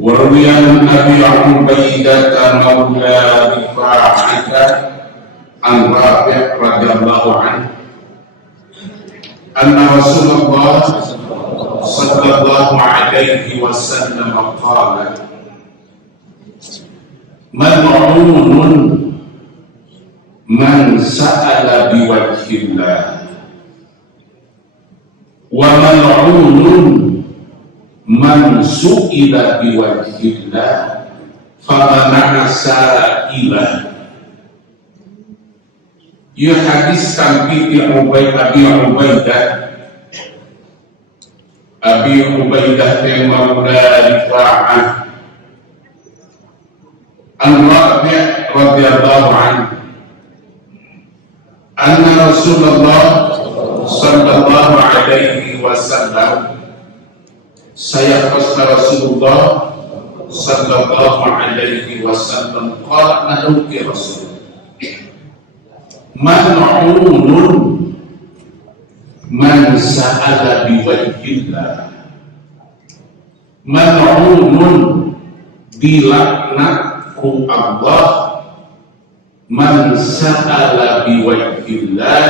وروي عن ابي عبيده مولى رفاعه عن رافع رضي الله عنه ان رسول الله صلى الله عليه وسلم قال ملعون من سأل بوجه الله وملعون من سئل بوجه الله فمنع سائله. Ia hadis sampai Abi Ubaidah maula Rifa'ah an Rafi' radhiyallahu anhu anna Rasulullah sallallahu alaihi wasallam saya qasa Rasulullah sallallahu alaihi wasallam qala naduki Rasul mal'unun man sa'ala biwajhillah mal'unun dilaknat ku Allah man sa'ala biwajhillah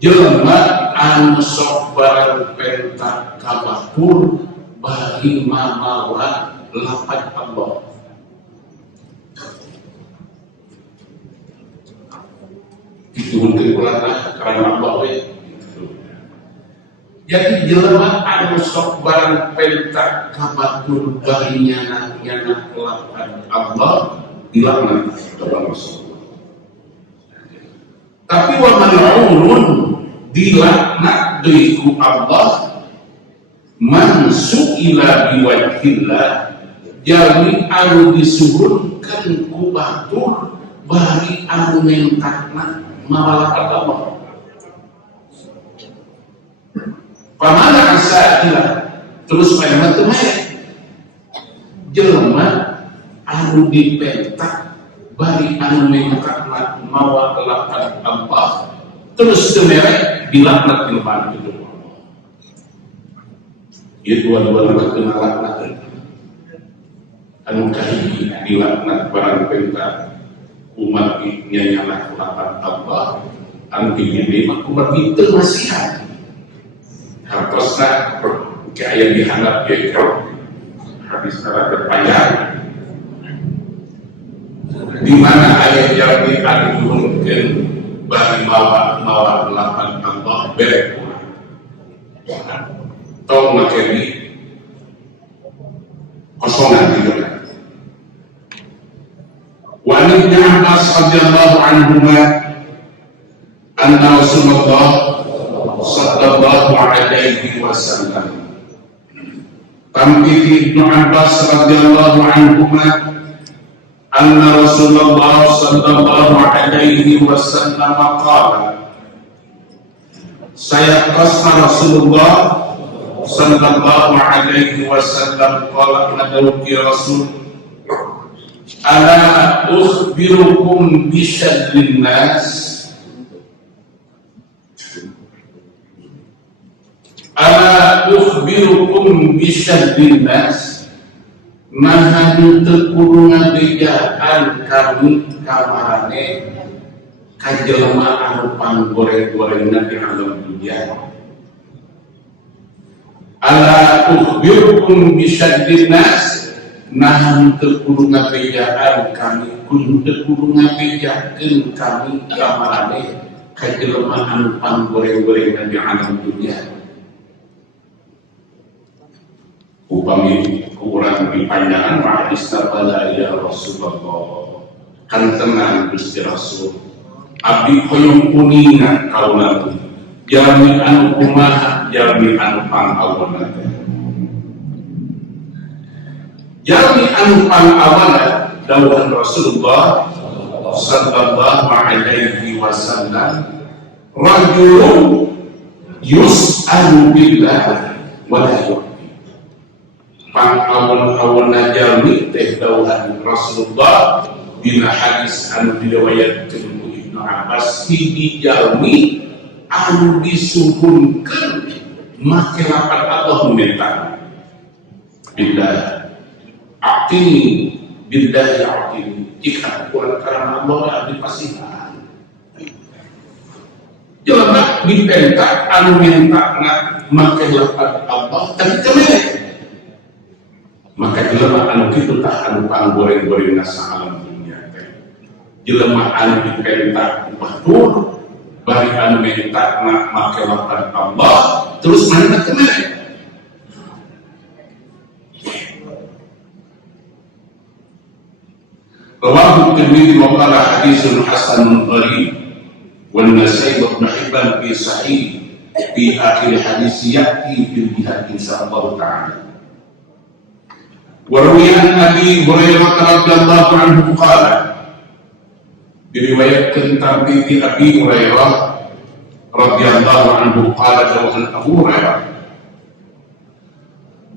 jelma anu sok barang pentak kabahur bari mamawa lapan Allah. Itu mungkin kulana karena Allah. Jadi jelema anu sok barang pentak kabahur bari nyana lapan Allah dilaknat kepada Rasulullah. Tapi wa mal'unun dilaknat deui Allah man su'ila biwajhillah jalmi anu disuhunkeun ku batur bari anu nentakna mawalakat Allah. Pamana asailah terus pada teu jelema anu dipentak bari anu nentakna mawalakat Allah terus semerek dilaknat kelemahan itu. Itu dua-dua terkenal laknat. Anu kahiji dilaknat barang pentak umat nyanyana lapan Allah anu digede mah umat itu masihan. Hartosna kaya dihanap ya habis nara panjang di mana ayat yang diturunkan bagi mawa lapan Allah berek tong makeni kosongan tidak. Wa Ibnu Abbas radhiyallahu anhuma anna Rasulullah sallallahu alaihi wasallam tampi Ibnu Abbas radhiyallahu anhuma anna Rasulullah sallallahu alaihi wasallam qala saya qasna Rasulullah sallallahu alaihi wasallam qala naduki Rasul ala ukhbirukum bi syarrin nas ala ukhbirukum bi syarrin nas mahanu tekudu ngabejaan kami kamarane kajelma anu panggoreng-gorengna di alam dunia. Ala ukhbirukum bi syarrin nas mahanu tekudu ngabejaan kami kun tekudu ngabejakeun kami kamarane kajelma anu panggoreng-gorengna di alam dunia. Upami kurang dipanjangan hadis tabala ya Rasulullah kan tenang Gusti Rasul abdi koyong kuningan kaula jami anu kumaha jami anu pangawana jami anu pangawana dawuh Rasulullah sallallahu alaihi wasallam rajulun yus'alu billah wa la yu'ti pang-awan jalmi teh dawuhan Rasulullah dina hadis anu diriwayatkeun ku Ibnu Abbas hiji jalmi anu disuhunkeun maka lapan Allah meminta billah aqini billahi aqini, jika Quran karena Allah dipasihan jelema dipenta anu minta maka lapan Allah tapi kemelek, maka jelema anu kitu tah anu panggoreng-goreng nasa alam dunia teh jelema anu dipenta betul bari anu minta maka lapan Allah terus mana kemelek. Rawahu Tirmidzi wa qala haditsun hasanun gharib wal Nasa'i wa Ibnu Hibban fi sahih fi akhir hadis ya'ti fil jihad insyaallah ta'ala. Wa rawiya an Abi Hurairah radhiyallahu anhu qala, diriwayatkan dari Abi Hurairah radhiyallahu anhu qala dawahan Abu Hurairah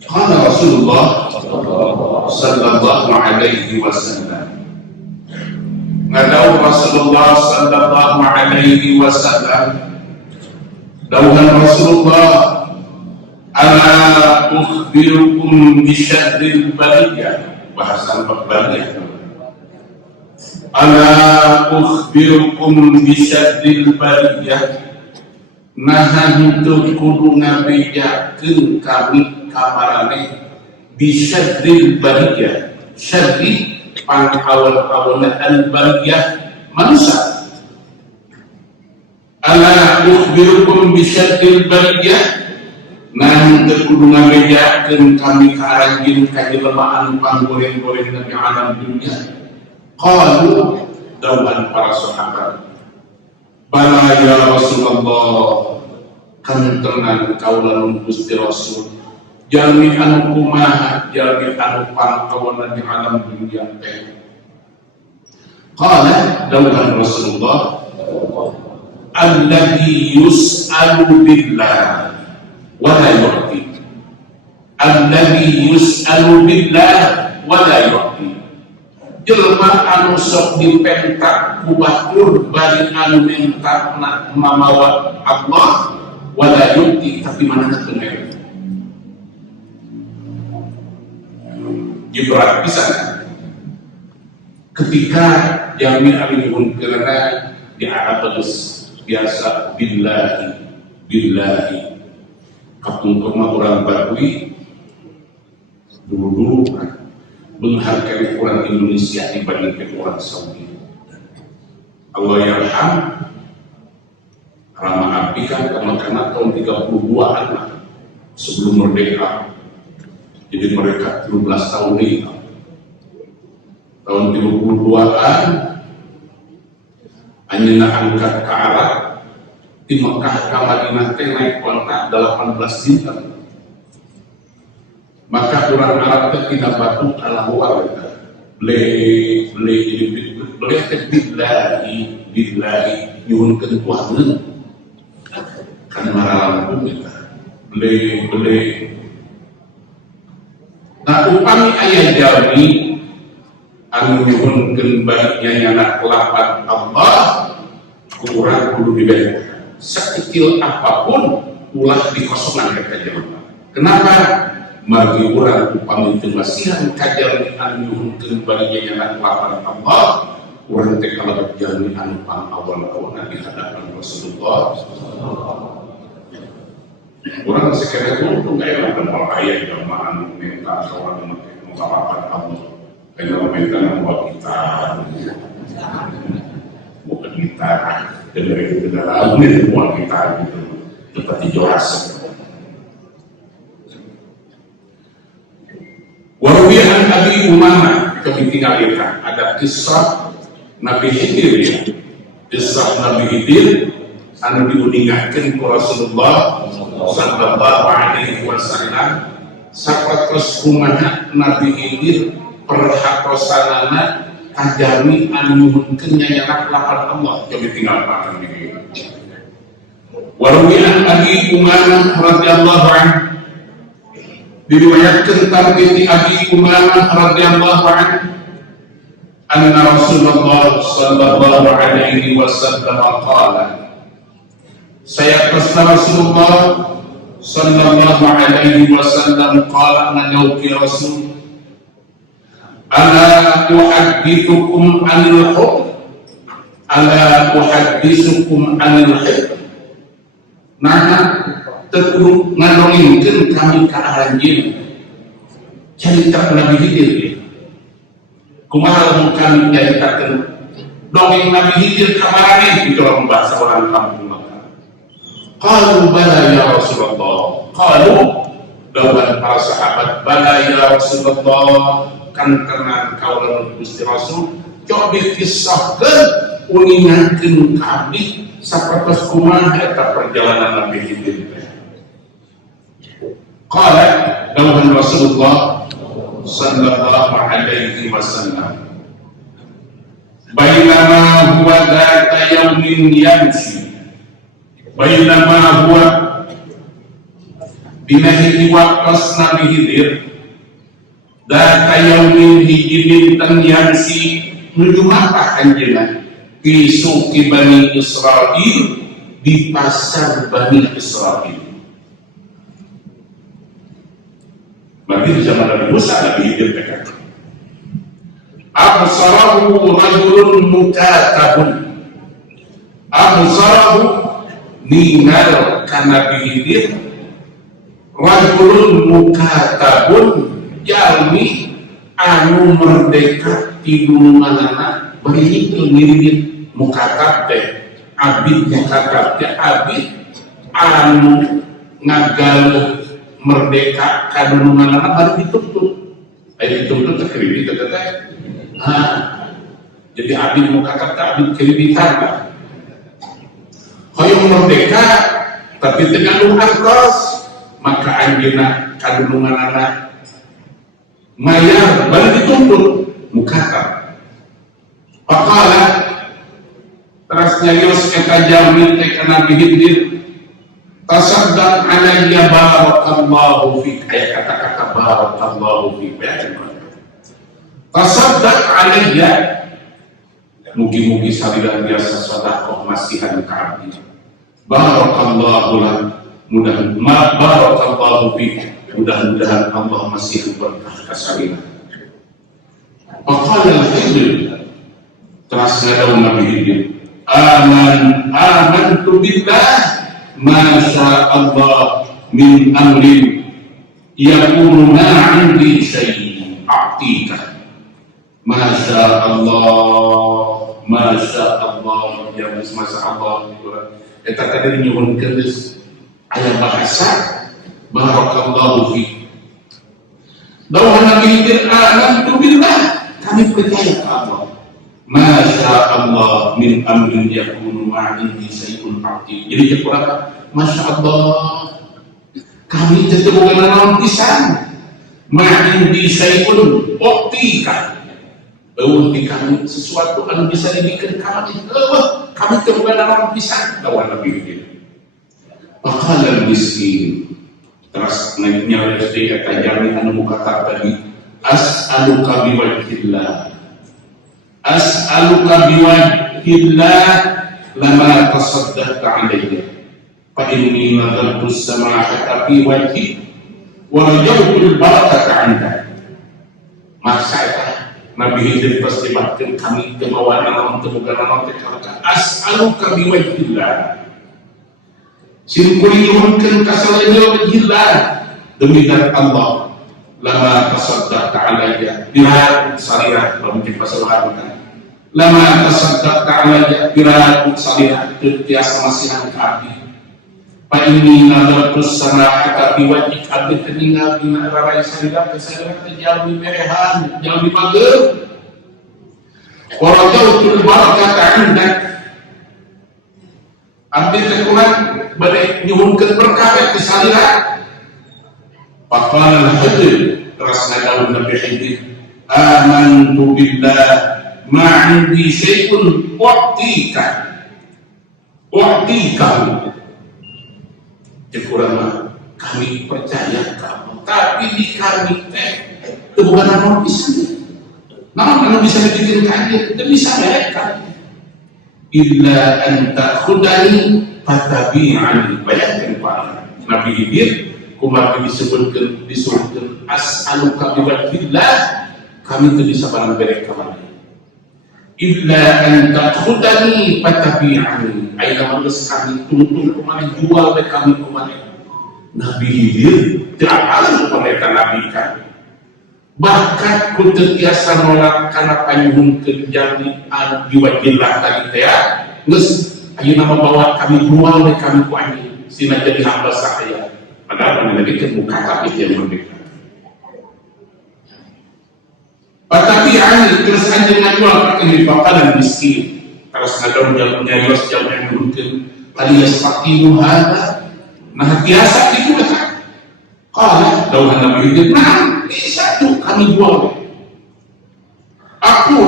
qala Rasulullah sallallahu alaihi wasallam, ngadau Rasulullah sallallahu alaihi wasallam dauhan Rasulullah, ala ukhbirukum bisyadril bariyah, bahasan bariyah, ala ukhbirukum bisyadril bariyah, nahan tu kudu ngabejakeun kami kamarane bisyadril bariyah, syadri pangawal-awalna al-bariyah manusia. Ala ukhbirukum bisyadril bariyah, nahan kudu ngabejakeun kami karanjin kajelmaan panggoreng-goreng di alam dunia. Qalu dawan para sahabat, bala ya Rasulullah, kan tenan kaulan Gusti Rasul, jalmi anu kumaha, jalmi anu pangkawana di alam dunia teh. Qala dawan Rasulullah, alladzi yus'alu billah wa la yu'ti, alladzi yus'alu billah wa la yu'ti, jelma anu sok dipentak kubatur bari anu minta mamawa Allah wala yu'ti, tapi mana ketemu Jibril bisa ketika jami alihun karena di Arab biasa billahi kapungkur orang Badui dulu menghargai orang Indonesia dibandingkan orang Saudi. Allah yarham Rama Abdi kan karena tahun 32-an sebelum merdeka, jadi mereka 17 tahun ini tahun 32-an hanya angkat ke Arab di Mekah ke Madinah naik kontak 18 juta. Maka orang Arab itu tidak batu kalah luar beli billahi nyuhun ketuhanan kan marah lampu kita beli nah upami ayah jami anu nyuhunkeun baiknya nyana kelapan Allah kurang kudu diberi sekecil apapun ulah dikosongan ke jelema. Kenapa? Margi urang upami teu basihan kajalmi anu nyuhunkeun baiknya nyana kelapan Allah, urang teh kalebet jalmi anu pangawal-awalna di hadapan Rasulullah. Urang sekere untung gaya lapan ayah jamaah anu minta kawan mengalapan Allah. Karena minta buat kita bukan kita dari kendaraan ini buat kita gitu seperti jelas. Warwiyan Abi Umamah kami tinggalkan ada kisah Nabi Khidir ya, kisah Nabi Khidir anu diuningakeun ku Rasulullah sallallahu alaihi wasallam sapatos kumaha Nabi Khidir perhatosanana kajami anu nyuhunkeun nyanyana lapan Allah kami tinggal makan begini. Warwiyan Abi Umamah radhiyallahu anhu diriwayatkan dari Abi Umamah radhiyallahu anhu anna Rasulullah sallallahu alaihi wasallam qala, saya pesan Rasulullah sallallahu alaihi wasallam qala najauki rasul ala uhaddithukum anil hukm ala uhaddithukum anil hukm. Nah teguh ngadongin kami ke aranjin cerita Nabi Khidir. Kumaha mun kami ceritakeun dongeng Nabi Khidir kamarane itu orang bahasa orang kampung Makkah. Qalu bala ya Rasulullah. Qalu lawan para sahabat bala ya Rasulullah kan tenan kaula Gusti Rasul coba dikisahkeun uningakeun kami sapertos kumaha eta perjalanan Nabi Khidir. Qala lawan Rasulullah sallallahu alaihi wasallam bainama huwa dzata yaumin yamshi bainama huwa binahi waqtas Nabi Khidir dzata yaumin hijinin tan yamshi menuju Makkah anjeunna fi suqi Bani Israil di pasar Bani Israil. Berarti di zaman Nabi Musa, Nabi Khidir dekat. Absarahu rajulun mukatabun. Absarahu ningal ka Nabi Khidir rajulun mukatabun jalmi anu merdeka di dumanana bari itu ngirit mukatab teh abid mukatab teh abid anu ngagaluh merdeka kadunungan anak baru dituntut. Dituntut terkredit teteh. Jadi abid muka kata abid kreditan lah. Hoyong merdeka tapi dengan hartos maka anjeunna kadunungan anak mayar baru dituntut mukatab. Faqala terus nyarios eta jalmi teh kana Nabi Khidir tasaddaq alayya barakallahu fik. Ayat kata-kata barakallahu fik tasaddaq alayya mugi-mugi salira biasa sedekah masihan ka abdi barakallahu lak mudah-mudahan barakallahu fik mudah-mudahan Allah masih berkah ka salira. Faqala al-Khidir terus ngadaun Nabi Khidir amantu billah Masya Allah min amrin yakunu ma'indi syai'in a'tika. Masya Allah ya Masya Allah kita tadi nyuhun keris ayat bahasa barakallahu fi bahwa Nabi Khidir amantu billah kami percaya ke Allah. Masya Allah min amrin yakunu ma'indi syai'un a'tik. Jadi cek apa? Masya Allah kami ketemu dengan pisan ma'indi syai'un a'tika. Bahwa di kami sesuatu yang bisa dibikin kami kami ketemu dengan pisan bahwa Nabi Khidir. Faqala miskin terus naiknya SD kata jami anu muka tadi as'aluka biwajhillah as'aluka biwajhillah lama tasaddaqta alayya fa inni nadartu as-sama'ata fi wajhi wa rajawtu al-barakata 'inda. Maka Nabi Khidir pasti bahkan kami kemauan naon temukan naon teh as'aluka biwajhillah sin kuliunkeun ka salajeng wajhillah demi zat Allah lama tasaddaqta alayya biha salihah mungkin pasalahkan lama tasaddaqta alayya biha salihah tiasa masihan ka abdi fa inni nadartu as-sama'ata bi wajhi abdi teningal dina rarai salihah kesalahan terjalmi merehan jalmi mageung wa rajautul barakata 'indak abdi teh kumaha bade nyuhunkeun berkah ti salihah. Faqala al-Khidir terus ngadaun Nabi Khidir amantu billah ma'indi syai'un u'tika kurang kami percaya kamu tapi di kami teh bukan apa bisa namun bisa bikin kaget dan bisa mereka illa anta khudani fatabi'ani bayangkan Pak Nabi Khidir kumaha disebutkan as'aluka biwajhillah kami teu bisa barang berek ka mana illa an takhudani fatabi'ani ayeuna geus kami tuntun kumaha jual bae kami kumaha Nabi Khidir teu apal pemerintah Nabi kan bahkan ku teu tiasa nolak kana panyuhungkeun jalmi anu biwajhillah tadi teh geus ayeuna membawa kami jual bae kami ku anjeun sina jadi hamba saya padahal Nabi kan muka tapi dia memberikan tetapi ani terus anjing ngajual pakai bakalan miskin terus ngadon nyarios jalan yang mungkin tadi ya seperti muhada nah biasa itu kan kalau dauhan Nabi itu nah bisa tuh kami jual aku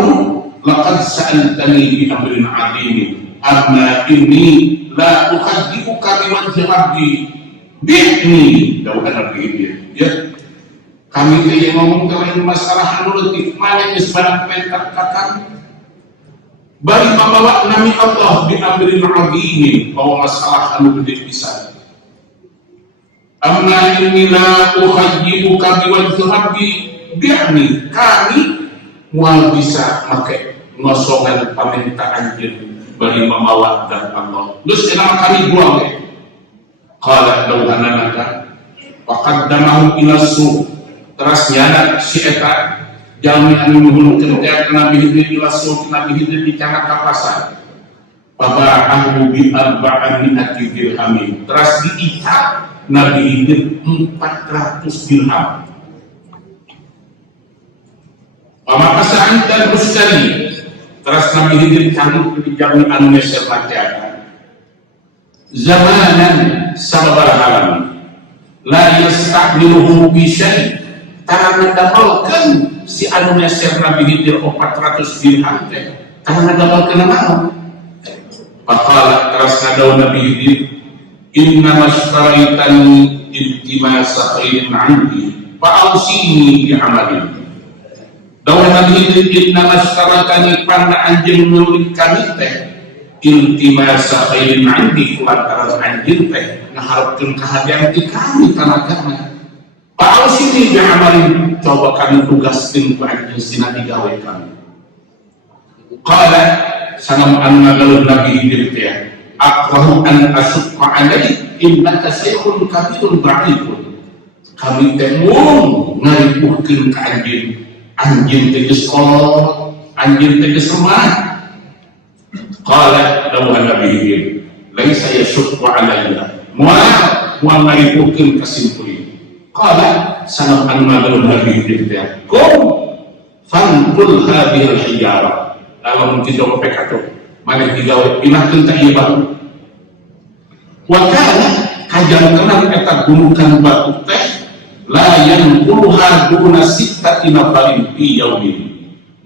laqad sa'altani bi amrin 'azim amma inni la ukhadi'uka bi wajhi rabbi bi'ni dauhan Nabi itu ya kami yang ngomong tentang masalah anu leutik mana geus barang pentak ka kami bari membawa nami Allah bi amrin 'azim bahwa masalah anu gede pisan amma inni la ukhadi'uka bi wajhi rabbi bi'ni kami moal bisa make ngosongan pamintaan anjeun bari membawa dan Allah geus enak kami buang we qala dauhanana ka faqaddamahu ila su teras nyana si eta jalmi anu nuhulkeun teh Nabi Khidir ila su Nabi Khidir dicangkat ka pasar baba'ahu bi arba'in dirhamin teras diikat Nabi Khidir 400 dirham maka sa'id dan Bustari teras Nabi Khidir canggih di jalmi anu meser matiakan zamanan sabaraha la yastaqbiluhu bi syai' karena dabalkan si anu meser Nabi Khidir 400 dirham teh karena dabalkan naon faqala teras nadaw Nabi Khidir inna mashtaraitani iltimasa khairin 'indi fa'ausini bi amalin daw Nabi Khidir inna mashtaraitani panna anjeun nulis kami teh iltimasa khairin 'indi kulantaran anjeun teh ngaharepkeun kahadian ti kami tanagana Pak sini bi'amalin coba kami tugaskan ku anjeun sina digawe kami. Qala sanam anna galun Nabi Khidir teh akrahu an asukka alaik innaka shaykhun kabirun ba'idun. Kami teh mun ngaripuhkeun ka anjeun teh geus kolot, anjeun teh geus remah. Qala dawuh Nabi Khidir laisa yasukku alayya. Moal ngaripuhkeun ka simpul qala sanam anna galun Nabi Khidir teh kum fankul hadhil hijara lamun tidak pekato mana digawe pinahkeun ka ieu batu wa kana kajantenan eta gunungan batu teh la yanquluha duna sittati nafarin fi yaumin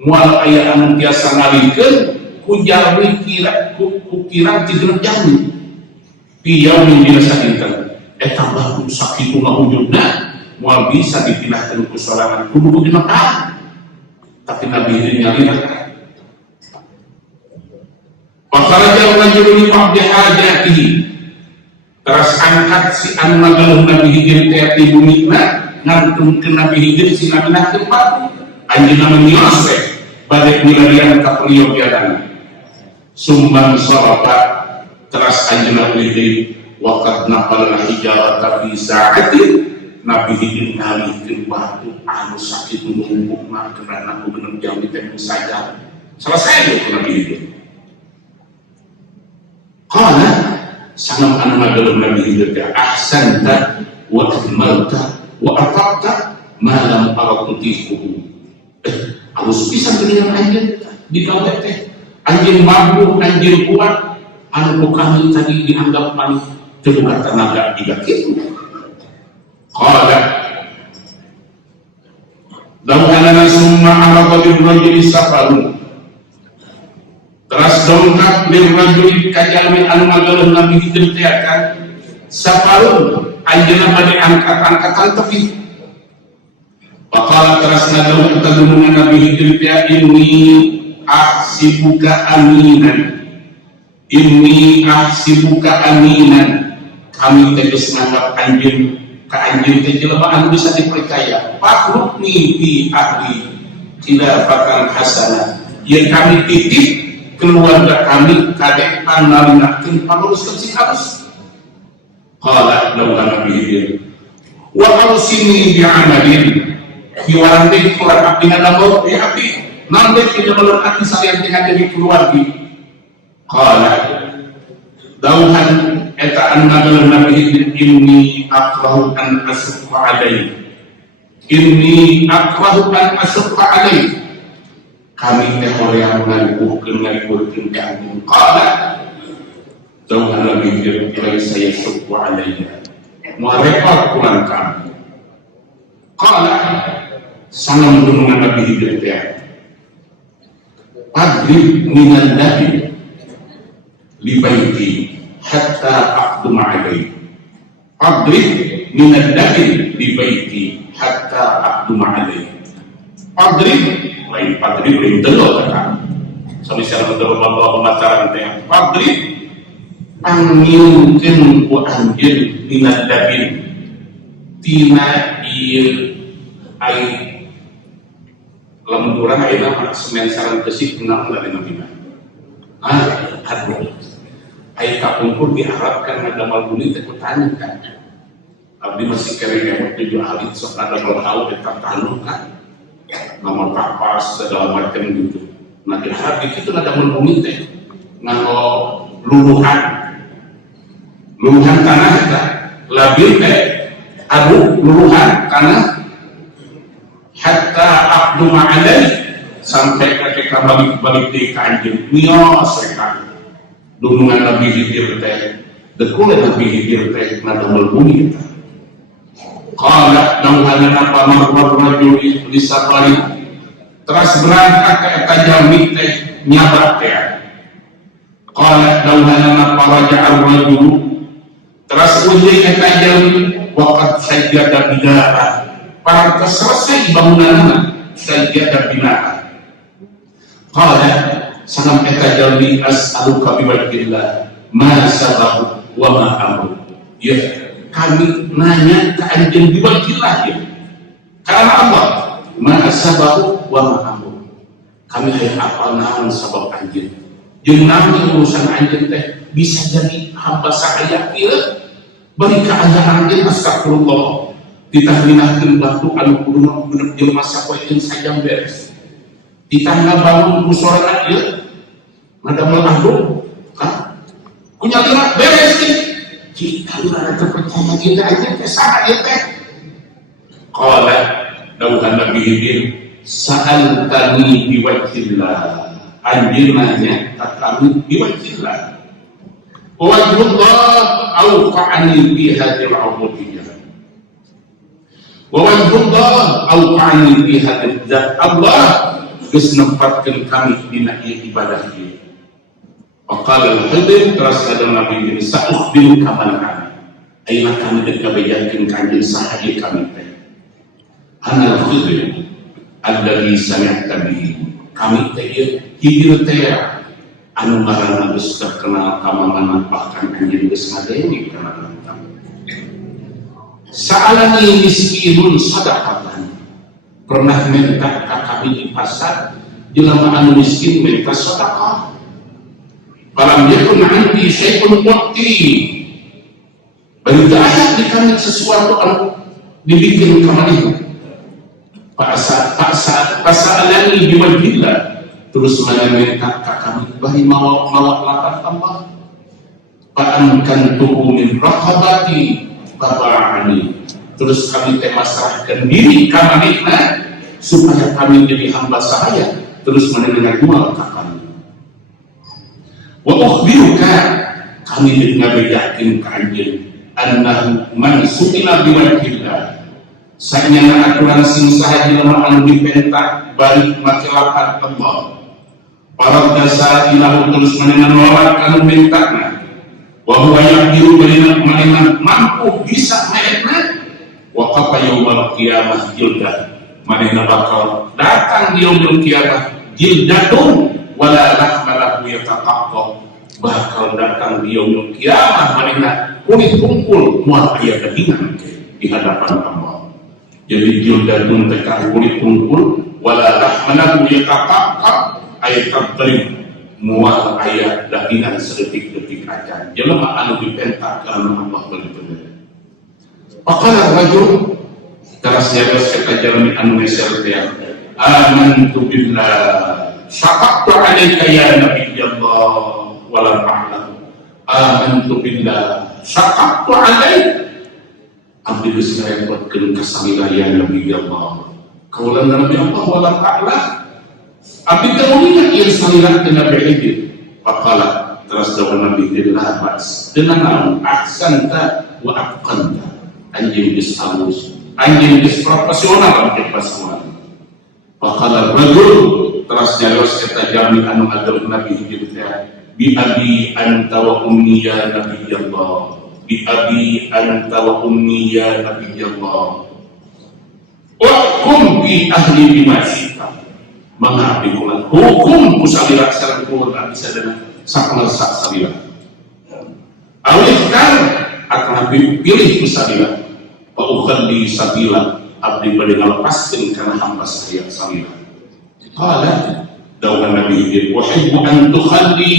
moal aya anu tiasa ngalikeun ku jalmi kirang 3 jam fi yaumin dina sadinten eta batu sakitu wujudna moal bisa dipindahkeun ku sorangan kudu di Mekah tapi Nabi Khidir nyalina Fakaraja rajulun ba'da hajatihi teras angkat si anu ngagaluh Nabi Khidir teh ti bumina ngantungkeun Nabi Khidir si Nabi nahkeun batu anjeunna mios teh bade milarian ka periogian sumbang sarafa teras anjeunna Khidir waqad naqala hijarata fi sa'atin Nabi Khidir ngalihkeun batu anu sakitu numpukna karena aku genep jam teh saja selesai itu Nabi Khidir. Qala sanam anu ngadalu Nabi Khidir teh ahsanta wa akmalta wa ataqta ma lam aratuhu. Alus pisan dengan anjeun digawe teh anjeun mampu anjeun kuat anu kami tadi dianggap paling terbuka tenaga tiga kitu. Qala dawuhana summa arada bil rajuli safarun teras dongkap bil rajuli kajalmi anu ngagaluh Nabi Khidir teh kan safarun anjeunna bade angkat-angkatan tepi faqala teras ngadaluh kadunungan Nabi Khidir teh inni ahsibuka aminan kami tegas menganggap anjing ke anjing teh jelema anu bisa dipercaya. Fakrukni fi ahli khilafatan hasanah. Yang kami titip keluarga kami kadek panalinakeun panguruskeun sing halus. Qala law kana bihi wa awsini bi amalin kiwarande kurang abdi ngadamel di abdi nanti tidak melon ati salian tengah jadi keluarga. Qala dauhan eta an ngadal nabi inni akrahu an asqa alai inni akrahu an asqa alai kami teh horeang ngalikuhkeun kami. Qala dauhan nabi ilai saya suqa alaiya muarepal kurang kami. Qala sangat mendengar nabi hidayah teh adrib minan nabi li baiti hatta aqdum alaihi. Adrib minan nabi li baiti hatta aqdum alaihi. Adrib lain adrib lain telo kan sami sareng telo bapak pemacaran teh. Adrib angin ku anjeun minan nabi tina ieu ai lamun urang ayeuna semen sareng kesik kenal dari nabi. Aduh ai kapungkur diharapkan ngadamel bumi teh tani kan. Abdi masih kere tujuh alit sok ngadamel haul tetap tanu kan. Nomor kapas segala macam gitu. Nah diharap itu ngadamel bumi teh nganggo luluhan tanah kan. Labil teh aduh luluhan tanah hatta aqdum alaihi sampai ketika balik di kanjeng nios reka dunungan nabi hidir teh dekule nabi hidir teh ngadamel bumi teh. Qala dauhana apa marwar rajuli lisafari terus berangkat ke eta jalmi teh nyabat teh. Qala dauhana apa raja'al rajulu terus uji eta jalmi waqad sajjada bida'a para selesai bangunan sajjada bida'a. Qala sanam eta jalmi as'aluka biwajhillah ma sababu wa ma amru. Ya kami nanya ke anjeun biwajhillah ya karena Allah ma sababu wa ma amru. Kami hayang apal naon sabab anjeun jeung naon urusan anjeun teh bisa jadi hamba sahaya ieu bari ka anjeun astagfirullah ditahlinahkeun batu anu kudu beunep jelema sapoekeun sajam beres. Ditangga bangun musorana ieu ngadamel ahdum kan punya lima beres nih kita urang kepercayaan kita aja teh saha ieu teh. Qala dauhan nabi hidir sa'altani biwajhillah anjeun nanya ka kami biwajhillah wajhullah awqa'ani bi hadhil ubudiyyah wa wajhullah awqa'ani bi hadhil zat Allah geus nempatkeun kami dina ieu ibadah ieu. Faqala al-Khidir terus ada nabi ini sa'ukhbiru kaman kami ayeuna kami teh kabejakeun ka anjeun saha ieu kami teh. Ana al-Khidir alladzi sami'ta bihi kami teh ieu hidir teh anu ngaranna geus terkenal ka mana bahkan anjeun geus ngadenge kana kami. Sa'alani miskinun sadaqatan pernah minta ka kami di pasar jelema anu miskin minta sedekah. Falam yakun 'indi syai'un waqti bari aya di kami sesuatu anu dibikin ka maneh. Pasa'alani biwajhillah terus mana minta ka kami bari mawa lapan Allah. Fa'amkan tuhu min raqabati taba'ani terus kami teh masrahkeun diri ka manehna supaya kami jadi hamba sahaya terus manehna jual ka kami. Wa ukhbiruka kami teh ngabedakeun ka anjeun annahu man su'ila biwajhillah sanyana aturan sing saha jelema anu dipenta balik make lapan Allah para dasa ilahu terus manehna nolak anu mentana wa huwa yaqdiru manehna mampu bisa maena waqafa yaumul qiyamah jildah manehna bakal datang di yaumul qiyamah jildatun wala lahmalahu yataqaqqab bakal datang di yaumul qiyamah manehna kulit kumpul muat aya dagingan di hadapan Allah. Jadi jildatun teka kulit kumpul wala rahmanahu yaqaqaq ayat terima muat aya dagingan sedetik-detik aja. Jelema anu dipentak kana Allah bener-bener. Faqala rajul terasnya kita jalani anu ngeser teh amantu billah syaqaqtu alayka ya nabi Allah wala ta'lam amantu billah syaqaqtu alayka abdi geus ngarepotkeun kasamila ya nabi Allah kaulan nabi Allah wala ta'lam abdi teh uningan ieu samila teh nabi Khidir faqala teras dawa nabi Khidir la bas dengan naon ahsanta wa atqanta anjeun geus alus anjing disproporsional ke pasangan. Faqala rajul teras nyarios eta jami anu ngadeg Nabi Khidir teh bi abi anta wa ummi ya nabi Allah bi abi anta wa ummi ya nabi Allah wa kum bi ahli bima syi'ta mangabdi kula hukum kusalira sareng kula bisa dana sapengersak salira awihkan akan pilih kusalira wa ukhalli sabila abdi bade ngalepaskeun kana hamba saya salila qala dawuh Nabi Khidir uhibbu an tukhalli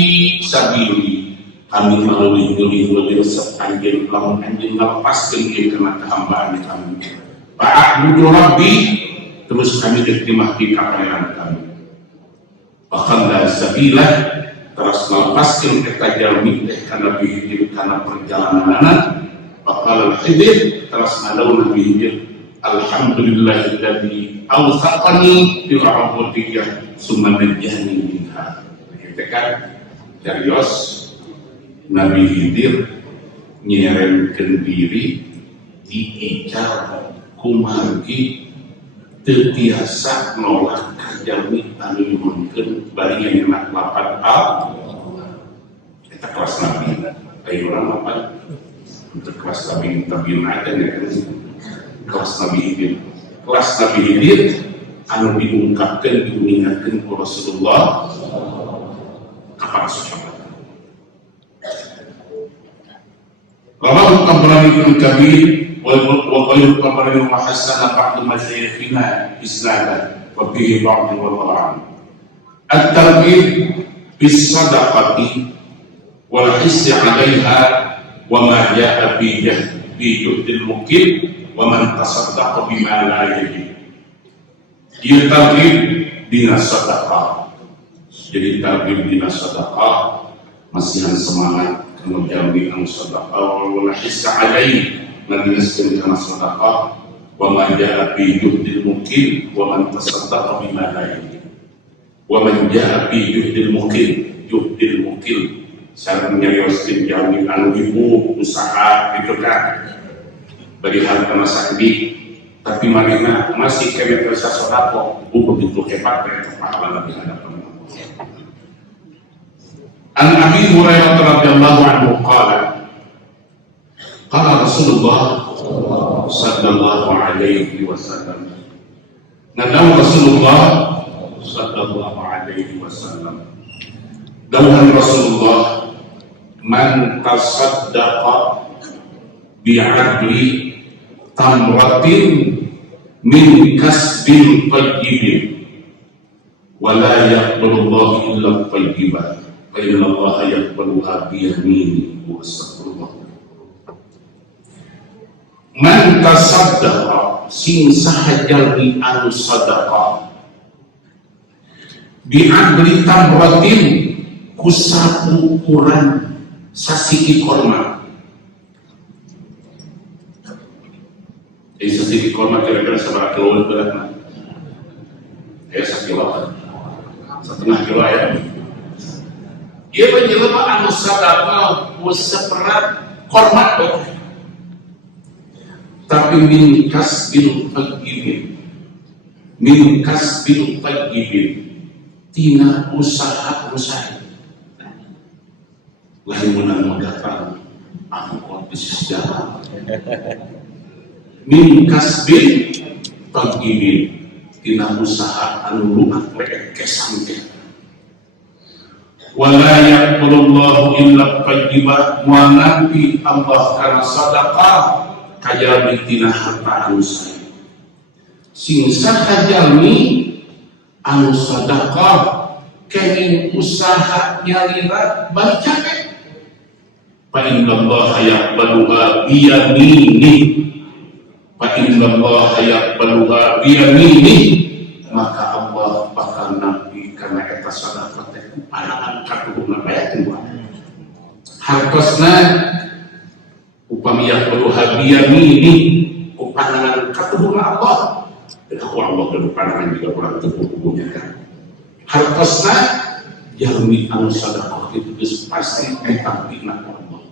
sabili kami melalui geulih resep anjeun lamun anjeun ngalepaskeun ieu kana kahambaan kami fa'budu rabbi terus kami diterima di kapangan kami faqalla sabila terus ngalepaskeun eta jalmi teh kana Nabi Khidir kana perjalananna faqala Khidir terus nadaw Nabi Khidir alhamdulillahilladzi awsaqani fi rahmatiyah summa najjani minha. Kita kan carios Nabi Khidir nyeremkeun diri diicar kumargi teu tiasa nolak kajalmi anu nyuhunkeun bari nyenak lapan eta kelas Nabi ayo urang lapan untuk kelas Nabi tabiin aja ya kan kelas Nabi Khidir anu diungkapkan diingatkan ke Rasulullah kepada sahabat. Rawahu Tabrani bin Kabir wa ghairu Tabrani wa hasana ba'd masyayikhina isnadan wa bihi ba'd wallahu a'lam. At-targhib bis sadaqati wal hissi 'alaiha wa ma ja'a bi juhdil mukil wa man tasaddaqa bima la yajib. Ieu targhib dina sedekah. Jadi targhib dina sedekah masihan semangat kana jalmi anu sedekah wal hissa alai ngadinaskeun kana sedekah wa ma ja'a bi juhdil mukil wa man tasaddaqa bima la yajib. Wa man ja'a bi juhdil mukil sareng nyarioskeun jalmi anu ibu usaha gitu kan bagi hal kana sakit tapi manehna masih kene terasa sedekah begitu hebat teh pahala di hadapan Allah. An Abi Hurairah radhiyallahu anhu qala Rasulullah sallallahu alaihi wasallam nadaw Rasulullah sallallahu alaihi wasallam dawuh Rasulullah man tasaddaqa bi'adli tamratin min kasbin tayyibin wa la yaqbalu Allahu illa tayyiban fa inna Allaha yaqbaluha bi yaminihi wa astaghfirullah. Man tasaddaqa sing sahajalmi anu sadaqah bi'adli tamratin kusapu ukuran sasiki korma. Sasiki korma kira-kira seberapa kilo beratnya? Ya 1 kilo, 1,5 kilo ya. Ia menjelma anu sadaqah seperat korma tuh. Tapi min kasbil tayyibin tina usaha lain menang mengatakan angkot bisnis jalan min kasbil tayyibin tina usaha anu lunak lek kesampe wala yaqbalullahu illa thayyiban, wa nanti Allah kana sadaqah kaya bitina harta anu sae sing saha jalmi anu sadaqah kene usaha nyalira baca fa innallaha yaqbaluha biyamini, fa innallaha yaqbaluha biyamini, maka Allah bakal nampi karena eta sadaqah teh panangan katuhuna bayakeun hartosna upami yaqbaluha biyamini panangan katuhuna Allah aku Allah dan panangan juga kurang terpunya kan hartosna jalmi anu sadaqah itu pasti ditampina Allah,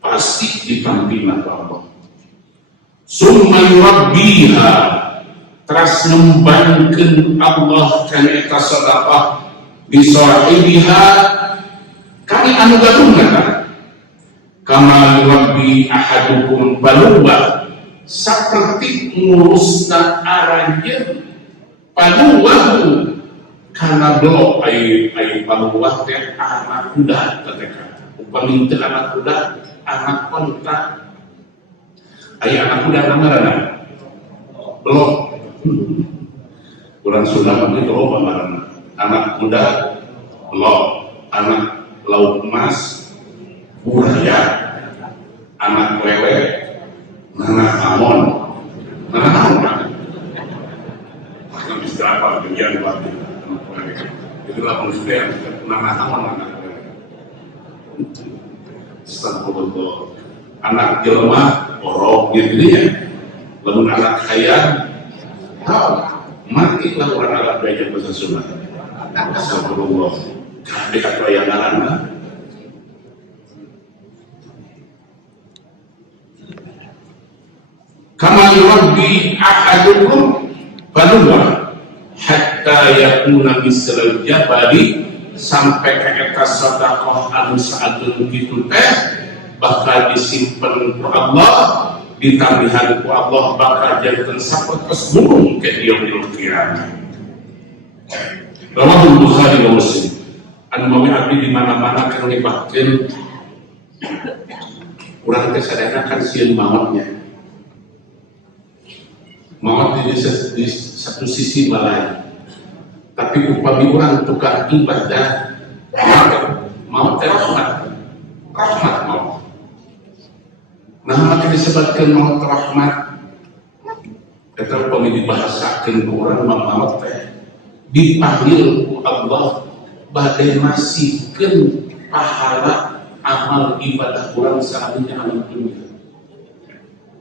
pasti ditampina Allah. Summa yurabbiha, teras ngembangkeun Allah kana eta sadaqah bisahibiha kami anu gadungna kama yurabbi ahadukum baluwa, saperti ngurusna aranjeun paluwahu karena do ay paluwah teh anak kuda teteka upami teu anak kuda anak kontra ay anak kuda ngaranna belum urang Sunda mah itu loba ngaranna anak kuda belum anak lauk emas buraya anak wewe anak amon anak amon habis berapa bagian waktu itulah manusia yang nama anak astagfirullah anak jelema orok gitu ya lamun anak kaya mati lah orang anak belajar bahasa Sunda astagfirullah dekat wayangan kama yurabbi ahadukum baluwa hatta yakuna misal jabali, sampai ke eta sedekah anu saeun kitu teh bakal disimpen ku Allah, ditambihan ku Allah bakal janten sapertos gunung ke yaumil qiyamah. Rawahul Bukhari wa Muslim. Anu mawi abdi di mana-mana keur ngibahkeun urang teh sadayana kan sieun maotnya. Maut di satu sisi balai, tapi upami orang tukar ibadah maut rahmat maut. Nah maka disebutkan maut rahmat kata upami dibahasakan ke orang maut teh dipanggil ku Allah badai masihkeun pahala amal ibadah orang sahabatnya amal dunia,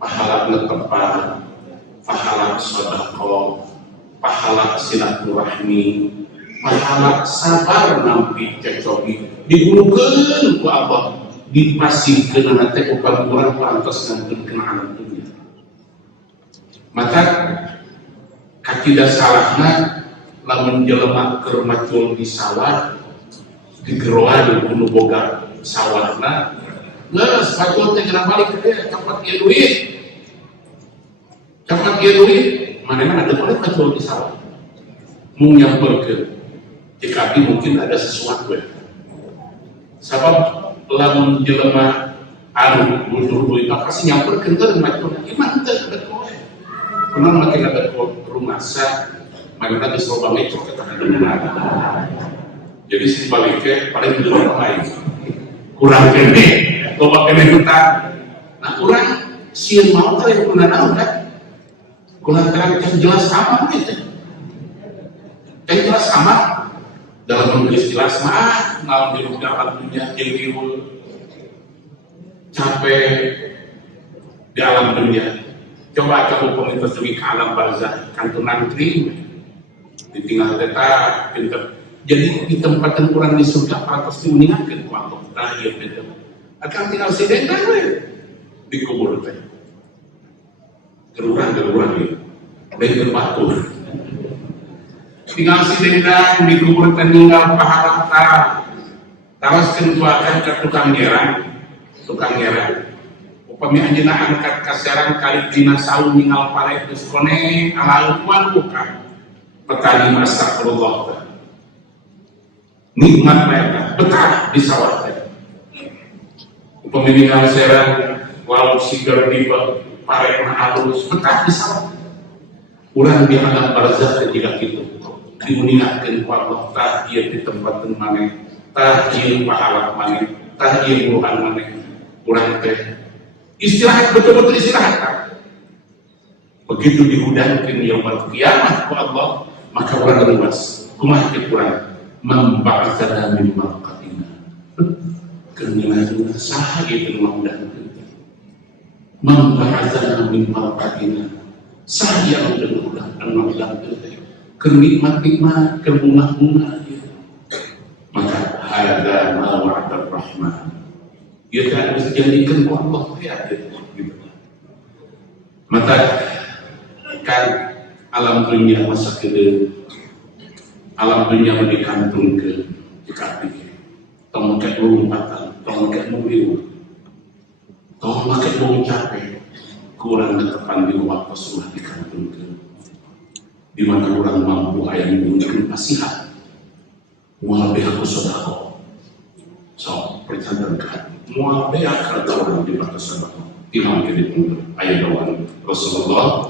pahala tepat, pahala sedekah, pahala silaturahmi, pahala sabar nampi cecoki digulukeun ku Allah, dipasihkeun teh upami urang pantos ngangkeun kenaan dunia. Maka kakidah salahna lamun jelema keur macul di sawah digeroan kudu boga sawahna geus macul teh geuna balik teh tempat ieu duit cepat dia duit, mana ada boleh macul di sawah, mung nyamperkeun, jika mungkin ada sesuatu ya. Sebab lamun jelema anu butuh duit, pasti nyamperkeun teh macul, iman teh ada boleh. Kunaon makin ada rumah sah, mana geus loba mecok eta kadengan. Jadi si baliknya paling jelema lain, kurang gede, loba kene hutang. Nah urang sieun mau teh kunaon naon kan? Kulantaran yang jelas aman gitu, yang jelas aman dalam menulis jelas mah malam di dalam dunia jadi capek di alam dunia. Coba pemerintah pergi ke alam barzah kantor nantri ditinggal tetap pinter. Jadi di tempat kurang di surga pantas diuningakeun ku Allah terakhir pinter. Akan tinggal sidendang we dikubur teh. Geruran gitu, dari batur. Tinggal si dendang dikubur meninggal pahala taras kentuakan ke tukang gerang. Upami anjeunna angkat kasaran kali dina saum ningal pare geus kone alaluan bukan. Petani astagfirullah. nikmat mereka betah di sawah. Pemilihan serang walau sigar di parek halus betah di sawah. Urang di alam barzakh jika itu dimuliakan Allah tahiyat di tempat mana, tahiyat pahala mana, tahiyat Quran mana, urang teh istirahat betul-betul istirahat. Begitu dihudangkan yaumul qiyamah ku Allah, maka urang luas kumaha kurang memba'atsana min marqatina. Kemudian saha itu mengundang memba'atsana min marqatina. Saya udah mengundang kenikmat-nikmat, kebunga-bunga. Maka hadza ma wa'ada ar-rahman. Ia kan bisa jadikan Allah ya gitu. Maka kan alam dunia masa kedua, alam dunia dikantung ke kaki, tong makan lompatan, tong makan mobil, tong makan bau capek, kurang depan di waktu sudah dikantung ke, di mana orang mampu ayam menggunakan nasihat, mual aku sodako, so percayakan, mual kalau orang di waktu sodako, imam kita pun ayat doang Rasulullah.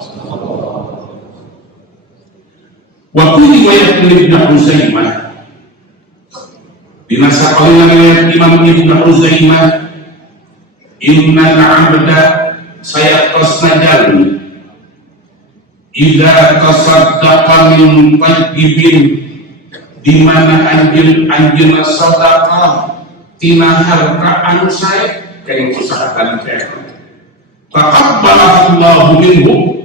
Waktu riwayat Ibnu Huzaimah dinasa paling riwayat Imam Ibnu Huzaimah, inna al-'abda sayaqasnajal idza tasaddaqa min tayyibin, di mana anjeun sedekah tina harta anu sae kaing usaha tadi teh taqabbalahu Allahu minhu,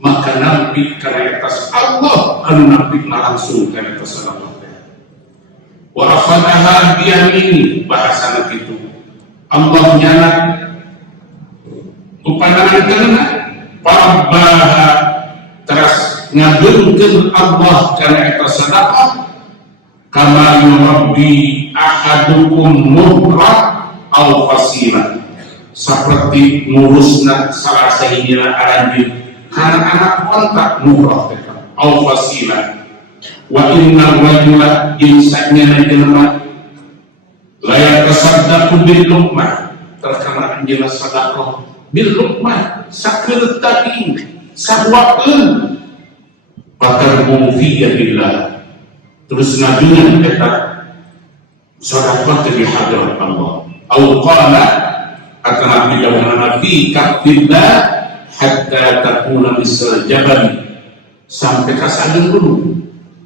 maka nampik karena atas Allah anu nampik langsung karena atas Allah. Wa akhadaha biyamini, bahasana kitu Allah nyana upandangan kenna parbaha teras ngabeungkeun Allah karena atas sedekah kama yurabbi ahadukum nuhra aw fasila, seperti ngurusna salah sahijina aranjeun anak-anak kontak nuhrah teka au fasila. Wa inna rajula insanya jelema la yatasaddaqu bil luqmah, terkena anjeunna sedekah bil luqmah sakeut tadi sabuakeun pakar mufiya billah, terus ngajunan eta sedekah di hadarat Allah au qala akan nabi jawaban nabi kabillah hatta takuna misal jabal, sampai kasadun dulu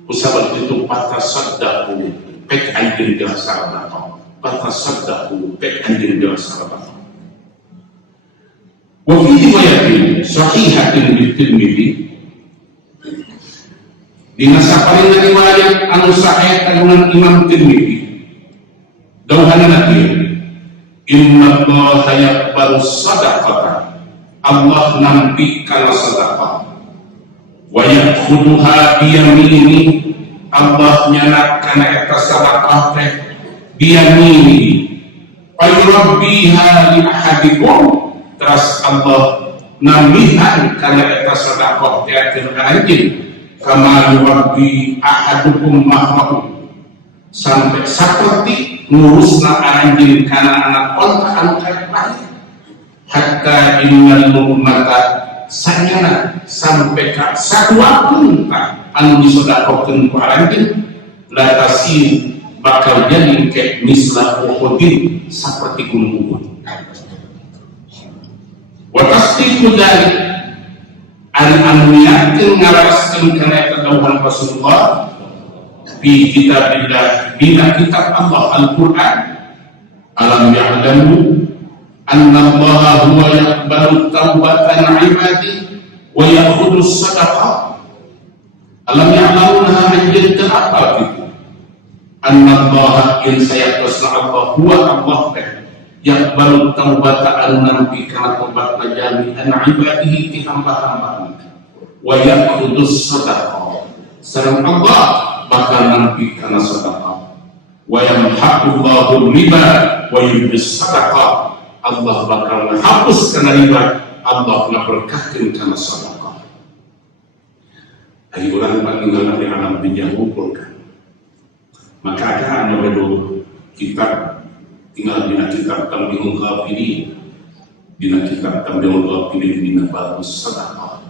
usabat itu patasaddaku pek anjing dia sahabat, patasaddaku pek anjing dia sahabat. Wa fi riwayatin sahihatin bil Tirmidzi, di masa paling riwayat anu sahih kagungan Imam Tirmidzi, dawuhan Nabi, inna Allaha yaqbalu sadaqata, Allah nampi kana sedekah, wa yakhudhuha biyamini, Allah nyanak kana eta sedekah teh biyamini, fayurabbiha li ahadikum, terus Allah nambihan kana eta sedekah teh keun anjeun kama yurabbi ahadukum mahrahu, sampai seperti ngurusna anjeun kana anak onta anu karek lahir, hatta innal luqmata sanyana sampai ka sadua unta anu disedekahkeun ku aranjeun la tasir bakal jadi ke misla Uhudin, seperti gunung Uhud. Wa tasdiqu dzalik anu yakin ngaraskeun kana dawuhan Rasulullah fi kitabillah, bina kitab Allah Al-Qur'an, alam ya'lamu anna Allah huwa yaqbalu taubatan ibadi wa ya'khudhu sadaqah. Alam ya'lamunaha anjil apa itu? Anna Allah in sayaqasna Allah huwa Allah yaqbalu taubatan nabi kana taubatna jami'an ibadihi ti hamba-hamba wa ya'khudhu sadaqah, sareng Allah bakal nabi kana sadaqah, wa yamhaqu Allahu riba wa yubis sadaqah, Allah bakal menghapus karena riba, Allah memberkahkan karena sedekah. Hari orang meninggal dari alam dunia mengumpulkan Maka ada anu kitab tinggal dina kitab Tambihul Ghafilin, dina kitab Tambihul Ghafilin dina babus sadaqah,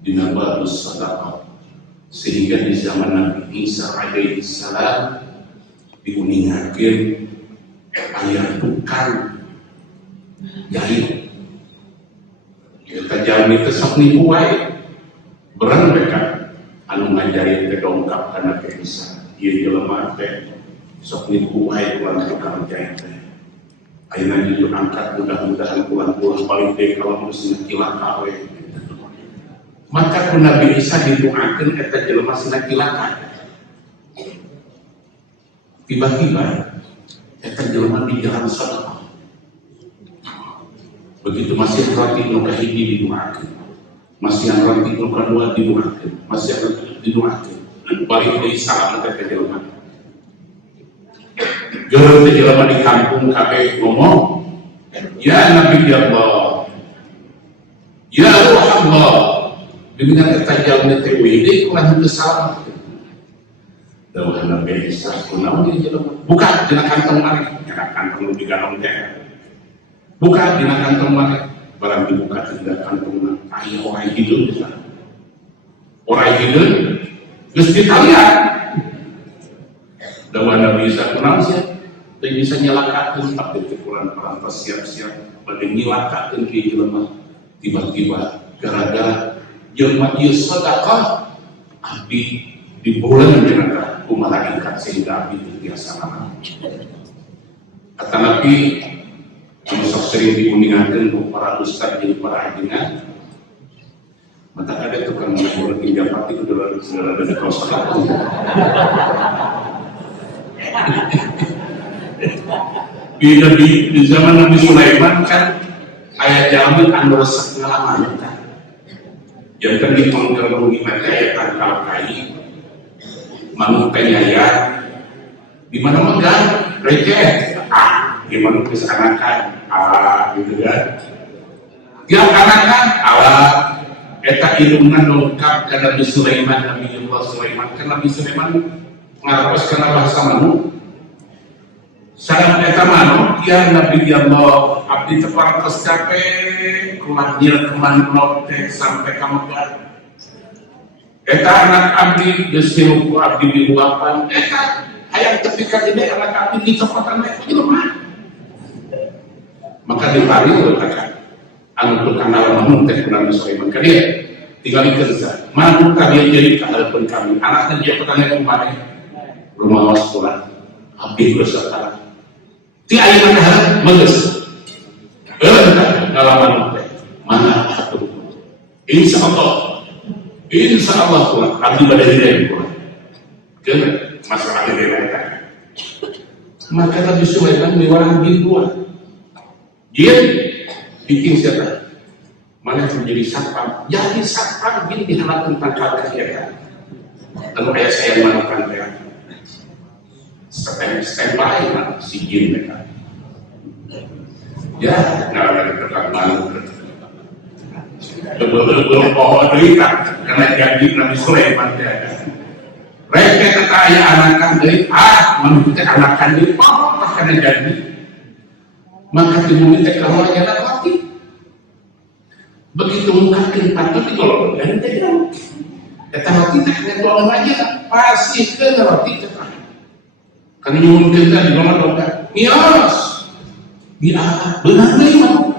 dina babus sadaqah, sehingga di zaman Nabi Isa alaihi salam diuningakeun aya tukang jahit. Kita jalmi teh sok nipu wae. Berang mereka anu ngajari teh dongkap kana teh Isa. Ieu jelema teh sok nipu wae kulang tukang jahit teh. Ayeuna jujur angkat mudah-mudahan pulang-pulang paling teh kalau mesti cilaka we. Maka ku Nabi Isa didoakeun eta jelema sina cilaka. Tiba-tiba eta jelema di jalan sedekah. Begitu masih roti nu kahiji didoakeun, masih yang roti nu kadua didoakeun, masih yang didoakeun. Balik deui salam teh jelema. Geureuh teh jelema di kampung kabeh ngomong, ya Nabi Allah, ya Ruh Allah, dengan eta jalmi teh we kurang teu salam. Dawuh Nabi Isa kunaon ieu jelema? Buka dina kantong ari, dina kantong di ganong teh. Buka dina kantong mana? Barang dibuka dina kantong aya orang hidup di sana. Orang hidup geus ditalian. Dawuh Nabi Isa kunaon sia? Teu bisa nyelakakeun tapi kurang parantos siap-siap bade nyelakakeun ki jelema. Tiba-tiba gara-gara jelema ieu sedekah abdi dibuleun jenaka ku malaikat sehingga abdi teu biasa nama. Kata Nabi sok sering diuningakeun ku para ustaz jeung para ajengan. Mata ada tukang mengukur tinggal pati ku dalam segala ada kaos kaki. Di zaman Nabi Sulaiman kan aya jalmi anu resep ngalaman kan. Yang kan dipangkerungi maka aya tangkal kai. Manuk penyayang di mana megang receh. Gimana kesanakan gitu kan dia kanakan eta ilmunan lengkap ke Nabi Sulaiman, Nabi Sulaiman kan Nabi Sulaiman ngarepes kana bahasa manuk sareng eta manuk ya Nabi Allah abdi teu parantos capek kumaha nyeukeun teh sampai ka Mekah eta anak abdi geus tilu abdi di luapan eta hayang tepi ka gede anak abdi di copotan we di rumah. Maka dipari letakkan anu tukang naon teh Nabi Sulaiman ka dia tinggal dikerja manuk kalian jadi kahaleupkeun kami anakna dia petani kumaha rumah sekolah abdi berserta ti aya mah meus ngalaman teh mana atuh insyaallah pulang abdi bade hidayah pulang keun masalah hidayah maka Nabi Sulaiman miwarang bintuan dia bikin siapa? Mana menjadi satpam? Jadi satpam gini diharapkan tangkal kaya. Lalu kayak saya melakukan ya, standby lah si jin mereka. Ya, nggak ada terkait malu. Belum pohon dari karena janji Nabi Sulaiman dia. Mereka kata ayah anakan dari menurutnya anakan dari karena janji. Maka dimulai teknologi anak mati. Begitu mungkin patut kalau ganti kan, kita mati teknologi aja pasti ke roti kita. Kan nyuruh kita di nomor dompet, mios, dia benar nih mau.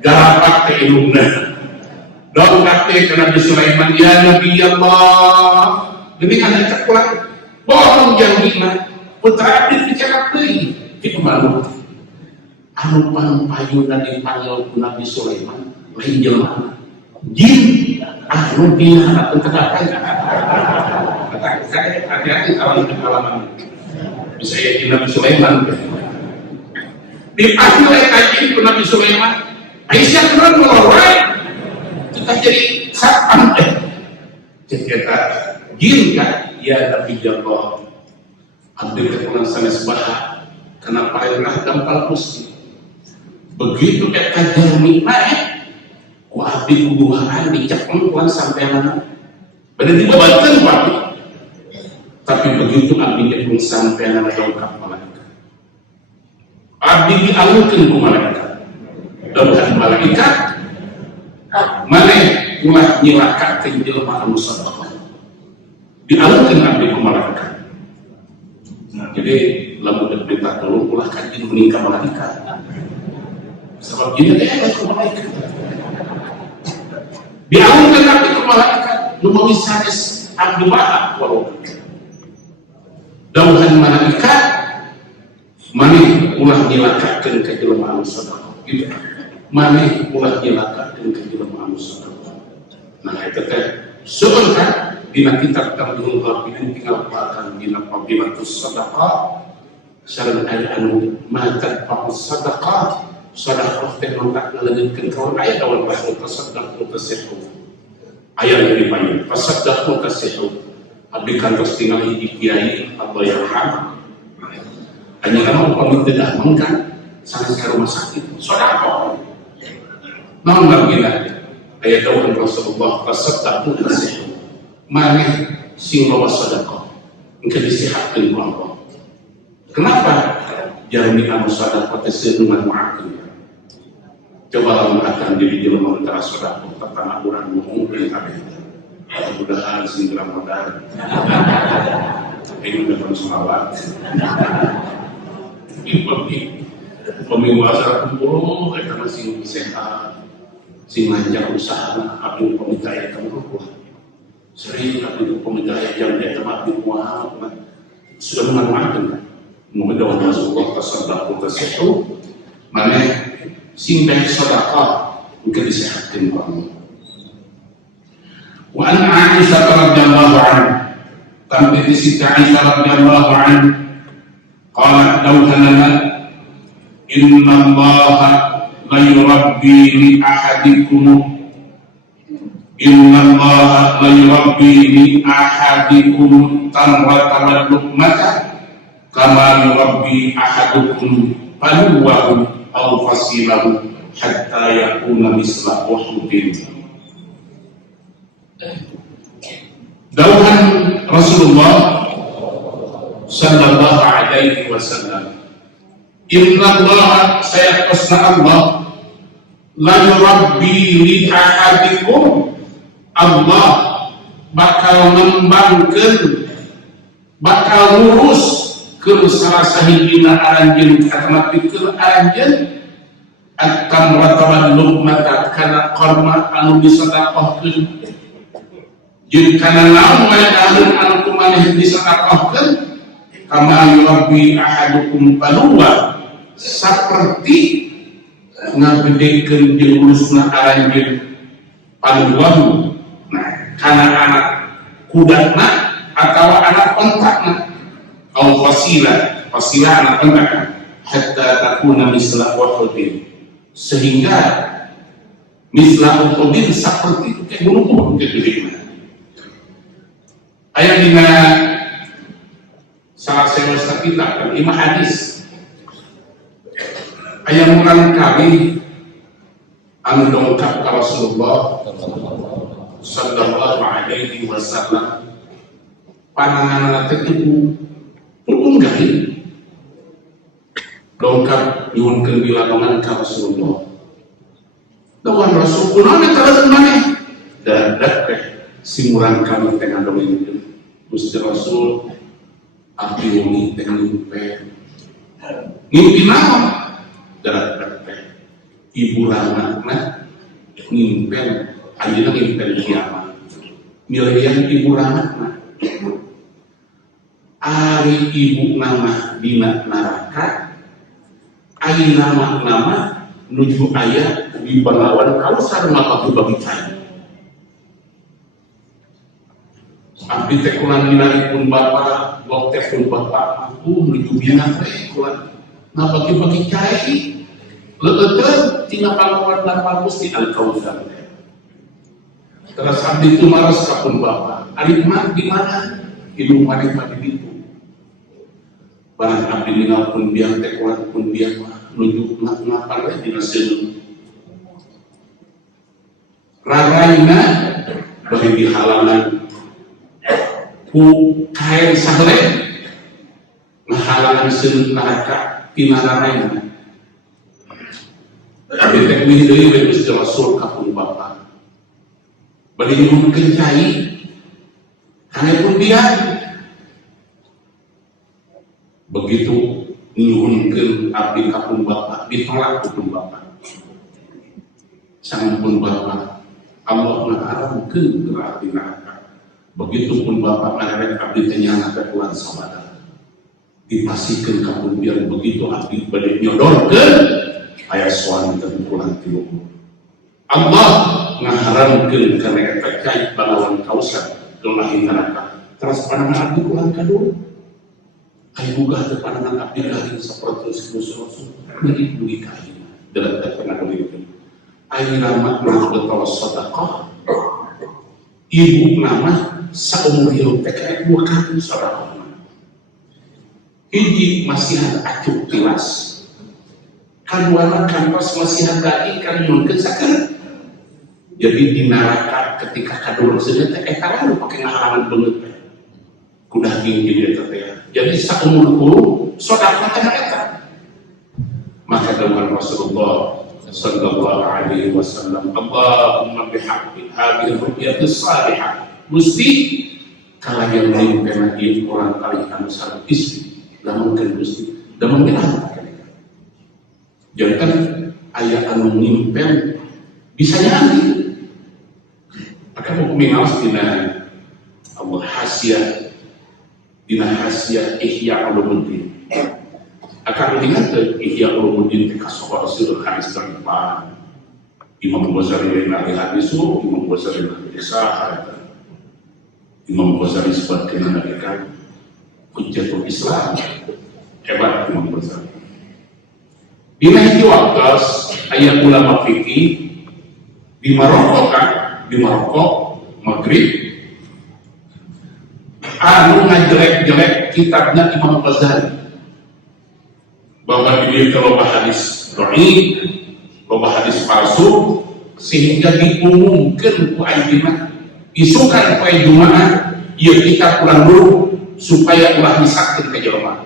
Garapak ke ilmunya, dompet ke Nabi Sulaiman ya Nabi Allah. Demi anak terpulang, bohong jangan gimana. Putra abdi bicara deui kitu malu. Anu pampayuna dipanggil ku Nabi Sulaiman lain jelema. Jin anu dina teu katakan. Hati-hati kalau pengalaman. Bisa ya Nabi Sulaiman. Dipanggil lagi ku Nabi Sulaiman. Aisyah kurang ngoroi. Kita jadi satpam kita jin kan ya Nabi Allah. Abdi kepulang sanes baha karena parenah gampal musti begitu eta jernih naik ku abdi kuduhaan dicepeng pulang sampai mana Berarti dibebankan waktu. Tapi begitu abdinya pun sampai anak lengkap malaikat. Abdi dialurkan ke malaikat. Dauhan malaikat mana ulah nyilakakan jelema anu sadaqah. Dialurkan abdi ke malaikat. Nah, jadi lamun diperintah tolong ulah kajian meningkat malaikat. Sebab gini ke malaikat. Dialurkan abdi ke malaikat. Lumawi sanes abdi ba'a walau dauhan malaikat maneh ulah nyilakakeun ka jelema anu sadaqah gitu. Maneh ulah nyilakakeun ka jelema anu sadaqah. Nah eta teh seueur kan dina kitab Tamdihul Ghafilin tinggal pakan dina fadilatus sadaqah sareng aya anu mata faqus sadaqah sadaqah teh mangkat ngaleungkeun kawan aya dalam bahasa tasaddaqu tasihu aya dari payu tasaddaqu tasihu abdi kantos tinggal hiji kiai atau yang ham hanya karena upami tidak mengkan sangat ke rumah sakit sedekah naon bagina aya dawuh Rasulullah tasaddaqu tasihu maneh sing loba sedekah engke disihatkeun ku Allah. Kenapa? Jarmi anu sedekah teh seueungan muakeun. Coba lamun akan jadi jelema antara sedekah tetana urang mungkin kabeh. Mudah-mudahan segera Ramadan. Ini udah selawat. Pemilu asal kumpul, kita masih sehat, sing lancar usaha, abdi peminta ya kamu sering abdi peminta ya jam dia tempat di mual, sudah mengamalkan kan? Mudah Rasulullah tasaddaqu tasihu, mana sing baik sedekah mungkin disehatkan kamu. Wa an Aisyah radhiyallahu anha tampi Siti Aisyah radhiyallahu anha qalat dawhanana inna Allaha la yurabbi li ahadikum inna Allaha la yurabbi li ahadikum tamrata wa luqmata kama yurabbi ahadukum faluwahu aw fasilahu hatta yakuna misla Uhudin. Dauhan Rasulullah sallallahu alaihi wasallam, inna Allah sayaqasna Allah la yurabbi li ahadikum, Allah bakal ngembangkeun bakal ngurus ke salah sahijina aranjeun kana pikeun aranjeun akan ratawan luqmata kana qarma anu disedekahkeun jeung kana naon wae anu kumaneh disedekahkeun kama yurabbi ahadukum balwa saperti ngagedekeun jeung urusna aranjeun paluwahu. Nah kana anak kudana atawa anak ontakna au fasilah anak ontakna hatta takuna misla Uhudin, sehingga misla Uhudin seperti itu kayak gunung Uhud gedenya. Ayat dina salah semesta kita kan 5 hadis ayat murang kali anu dongkap ka Rasulullah sallallahu alaihi wasallam pananganna teh pun gawe dongkap nyuhunkeun bilangan ka Rasulullah. Dawan Rasul kunaon eta teh maneh dadak teh simuran kami teh ngandongkeun Gusti Rasul abdi wengi teh ngimpi naon dadak teh ibu ranakna ngimpen ayeuna ngimpen kiamat milian ibu ranakna ari ibu nama dina neraka ari nama nuju aya di balawan kausar maka bagi cai abdi teh kulan dinaripun bapak wong teh pun bapak aku nuju bina teh kulan ngabagi-bagi cai leuteun tina pangawon lapar Gusti Al-Kautsar. Terus abdi itu maros ka pun bapak ari mah di mana ibu maneh mah di ditu barang abdi ninggal pun biang teh kulan pun biang mah nuju ngapal we dina seun raraina bagi di halaman ku kain sahle ngahalangan seun neraka tinarana. Abi tek min deui we Gusti Rasul ka pun Bapa. Bari nyuhunkeun cai hanepun dia. Begitu nyuhunkeun abdi ka pun Bapa ditolak ku pun Bapa. Sampun Bapa Allah ngaharamkeun berarti neraka. Begitupun Bapak ngarek abdi teh nyana teh bulan sabada. Dipasikeun ka pun biar begitu abdi bade nyodorkeun aya soal teh bulan 3. Allah ngaharamkeun kana eta cai balawan kausan tulahi neraka. Terus pandangan abdi bulan kadua. Aya boga teh pandangan abdi lain saperti Rasul dugi ka ieu. Dalam teh pernah dibeukeun. Ayeuna mah betul sedekah. Ibu nama saumur hidup teh 2 kali sedekah. Hiji masih ada acuh tilas. Kaduana kantos masih ada ikan nyunkeun sakeun. Jadi di neraka ketika kadua seuneu teh eta lalu pake ngahalangan beungeut teh. Ku daging di eta teh. Jadi saumur hidup sedekah teh eta. Maka dawuh Rasulullah sallallahu alaihi wasallam, Allahumma bihaqqi hadhihi ru'yatis salihah. Gusti kalayan mimpen ieu urang kali anu sareng istri, lamunkeun Gusti, da manggilan ka. Jangan aya anu mimpen bisa nyanyi. Maka mau minaos dina Allah hasya dina hasya Ihya Ulumuddin. Akan diingatkan Ihya Ulumuddin teh kasohor seueur hadis terdepan. Imam Ghazali nari hadis Imam Ghazali nari sahih. Imam Ghazali sebagai narikan Hujjatul Islam. Hebat Imam Ghazali. Dina hiji waktu aya ulama fikih di Maroko di Maroko Maghrib anu ngajelek-jelek kitabnya Imam Ghazali. Bahwa dia loba hadis dhaif, loba hadis palsu, sehingga diumumkan ku ayeuna isukan poe Jumaah ieu kita pulang dulu supaya ulah misakeun ka jelema.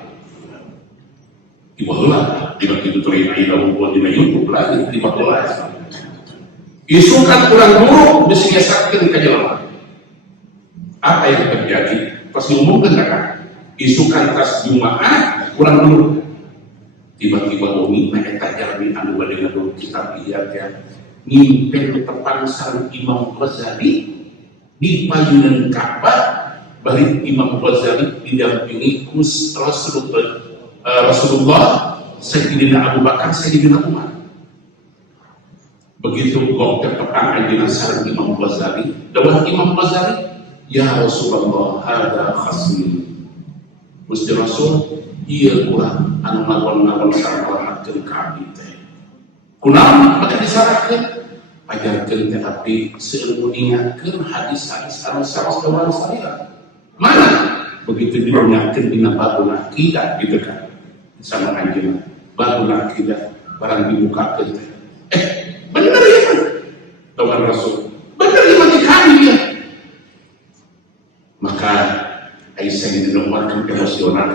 Ibu heula dina kitu teuing aya buat dina YouTube lagi 15. Isukan pulang dulu geus ngesakeun ka jelema. Apa yang terjadi? Pas diumumkan kan isukan tas Jumaah pulang dulu. Tiba-tiba bumi eta jalmi anu bade ngaduh kitab ieu teh ngimpen tepan sareng Imam Ghazali di payunan Ka'bah. Bari Imam Ghazali didampingi ku Rasulullah, Sayyidina Abu Bakar, Sayyidina Umar. Begitu kok tepan ayeuna sareng Imam Ghazali, dawuh Imam Ghazali, ya Rasulullah hada khasmi. Gusti Rasul ieu urang anu ngawon-ngawon sareng ka abdi teh. Kunaon maka disarahkeun pajarkeun teh abdi seueur ngingatkeun hadis-hadis anu saros dawan salih. Mana begitu dinyakeun dina babul akidah gitu kan. Sama anjeunna babul akidah barang dibukakeun teh. Bener ya dawan Rasul. Bener iman kami ya. Maka Aisyah di nomor kan emosional.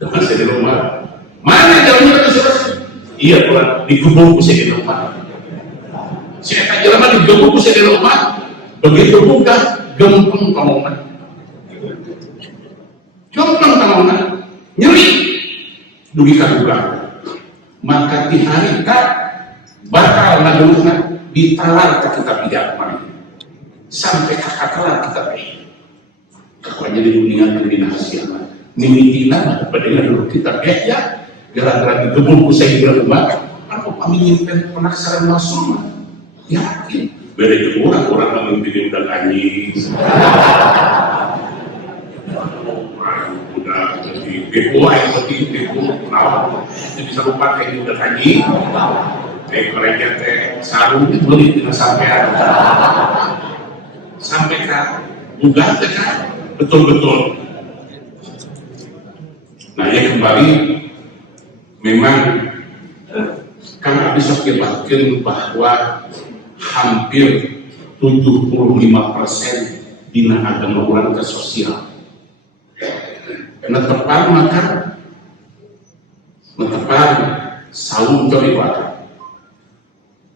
Dengan saya di rumah, mana jalannya itu selesai? Iya Tuhan, digebuk saya di rumah. Saya tak jalan digebuk saya di rumah. Begitu buka, gempeng kamongan. Gempeng kamongan, nyeri. Dugikan buka. Maka di hari tak bakal ngadulungan ditalar ke kita tidak kemarin. Sampai kakak-kakak kita baik. Kakaknya di dunia yang dinahasiakan. Mimitina padanya dulu kita ya gara-gara digebuk ku Sayyidina Umar apa pamingin penasaran masuk yakin beda itu orang memimpin udah anjing udah jadi bebo ayo seperti bebo kenapa itu bisa lupa kayak udah anjing kayak mereka teh sarung itu boleh tidak sampai kan bukan kan betul-betul. Nah ya kembali memang karena bisa kita bahwa hampir 75% dina agama urang ke sosial. Netepan makan, netepan saum cobi ibadah.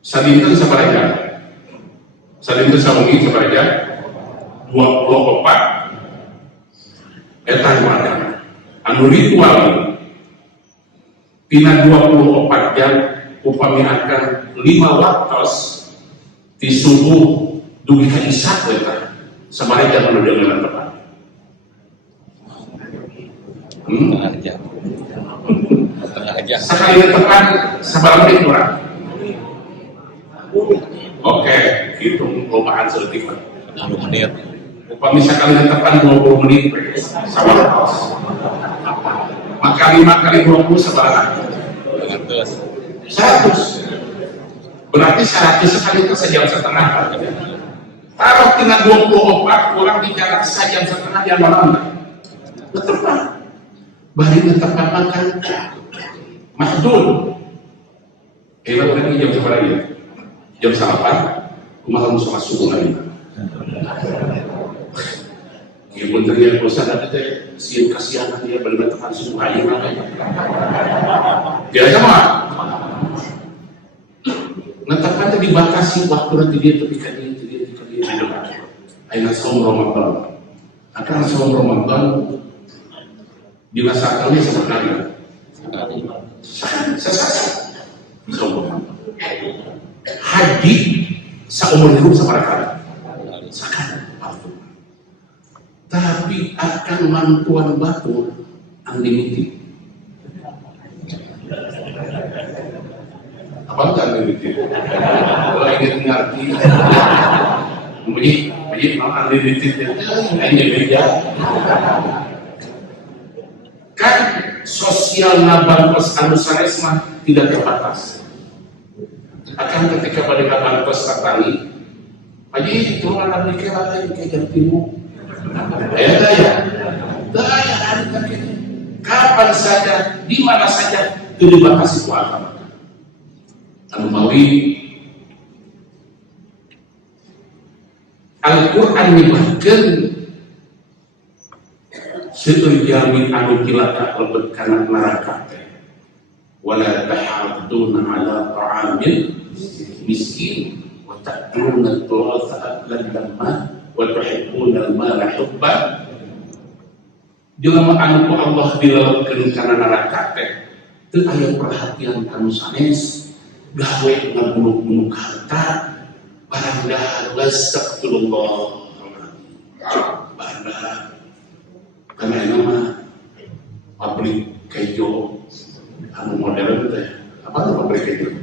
Sadinten sabaraja, sadinten saum itu sabaraja 24 etan wadah. Anu ritual tina 24 jam upami akan 5 waktos di subuh dugi ka isak eta sabaraja anu dengan tepat. Setengah jam. Sekali tepat sabar menit kurang. Oke, hitung lobaan seutik. 10 menit. Upami sekali tepat 20 menit sabar. Maka 5 kali 20 sabar. 100. Berarti 100 sekali itu sejam setengah. Taruh tina 24 kurang bicara sejam setengah yang mana? Tepat. Balik tepat makan. Mahdul. Kira lagi jam berapa lagi? Jam 8. Kumaha sholat subuh lagi. Ya pun terlihat bosan ada teh siang kasihan dia benar tepat subuh aja makanya. Dia sama. Netapkan dibatasi waktu nanti dia tepikan dia di depan. Aina saum Ramadan. Akan saum Ramadan dirasakannya sekali. Sesat. Saum Ramadan. Haji seumur hidup sekali. Tapi akan mantuan batu unlimited. Apa itu unlimited? Kalau ingin ngerti, begini mau unlimited hanya beda. Kan sosial nabangkos anu sanes mah tidak terbatas. Akan ketika pada nabangkos tatani, Haji itu anak nikah lagi kayak jantimu. Daya, kapan saja, di mana saja, dibatasi kuasa. Anu mawi Al-Quran nyebutkeun seueur jamin anu cilaka lebet kana neraka teh. Wala tahadduna ala ta'amil miskin wa ta'kuluna al-turatha aklan lamma wa tuhibbuna al-mala hubban. Jelema anu ku Allah dileleukeun kana neraka teh teu aya perhatian anu sanes, gawe ngabuluk-buluk harta, barang dahar astagfirullah. Barang karena ini mah pabrik kejo anu modern teh. Apa tuh pabrik kejo?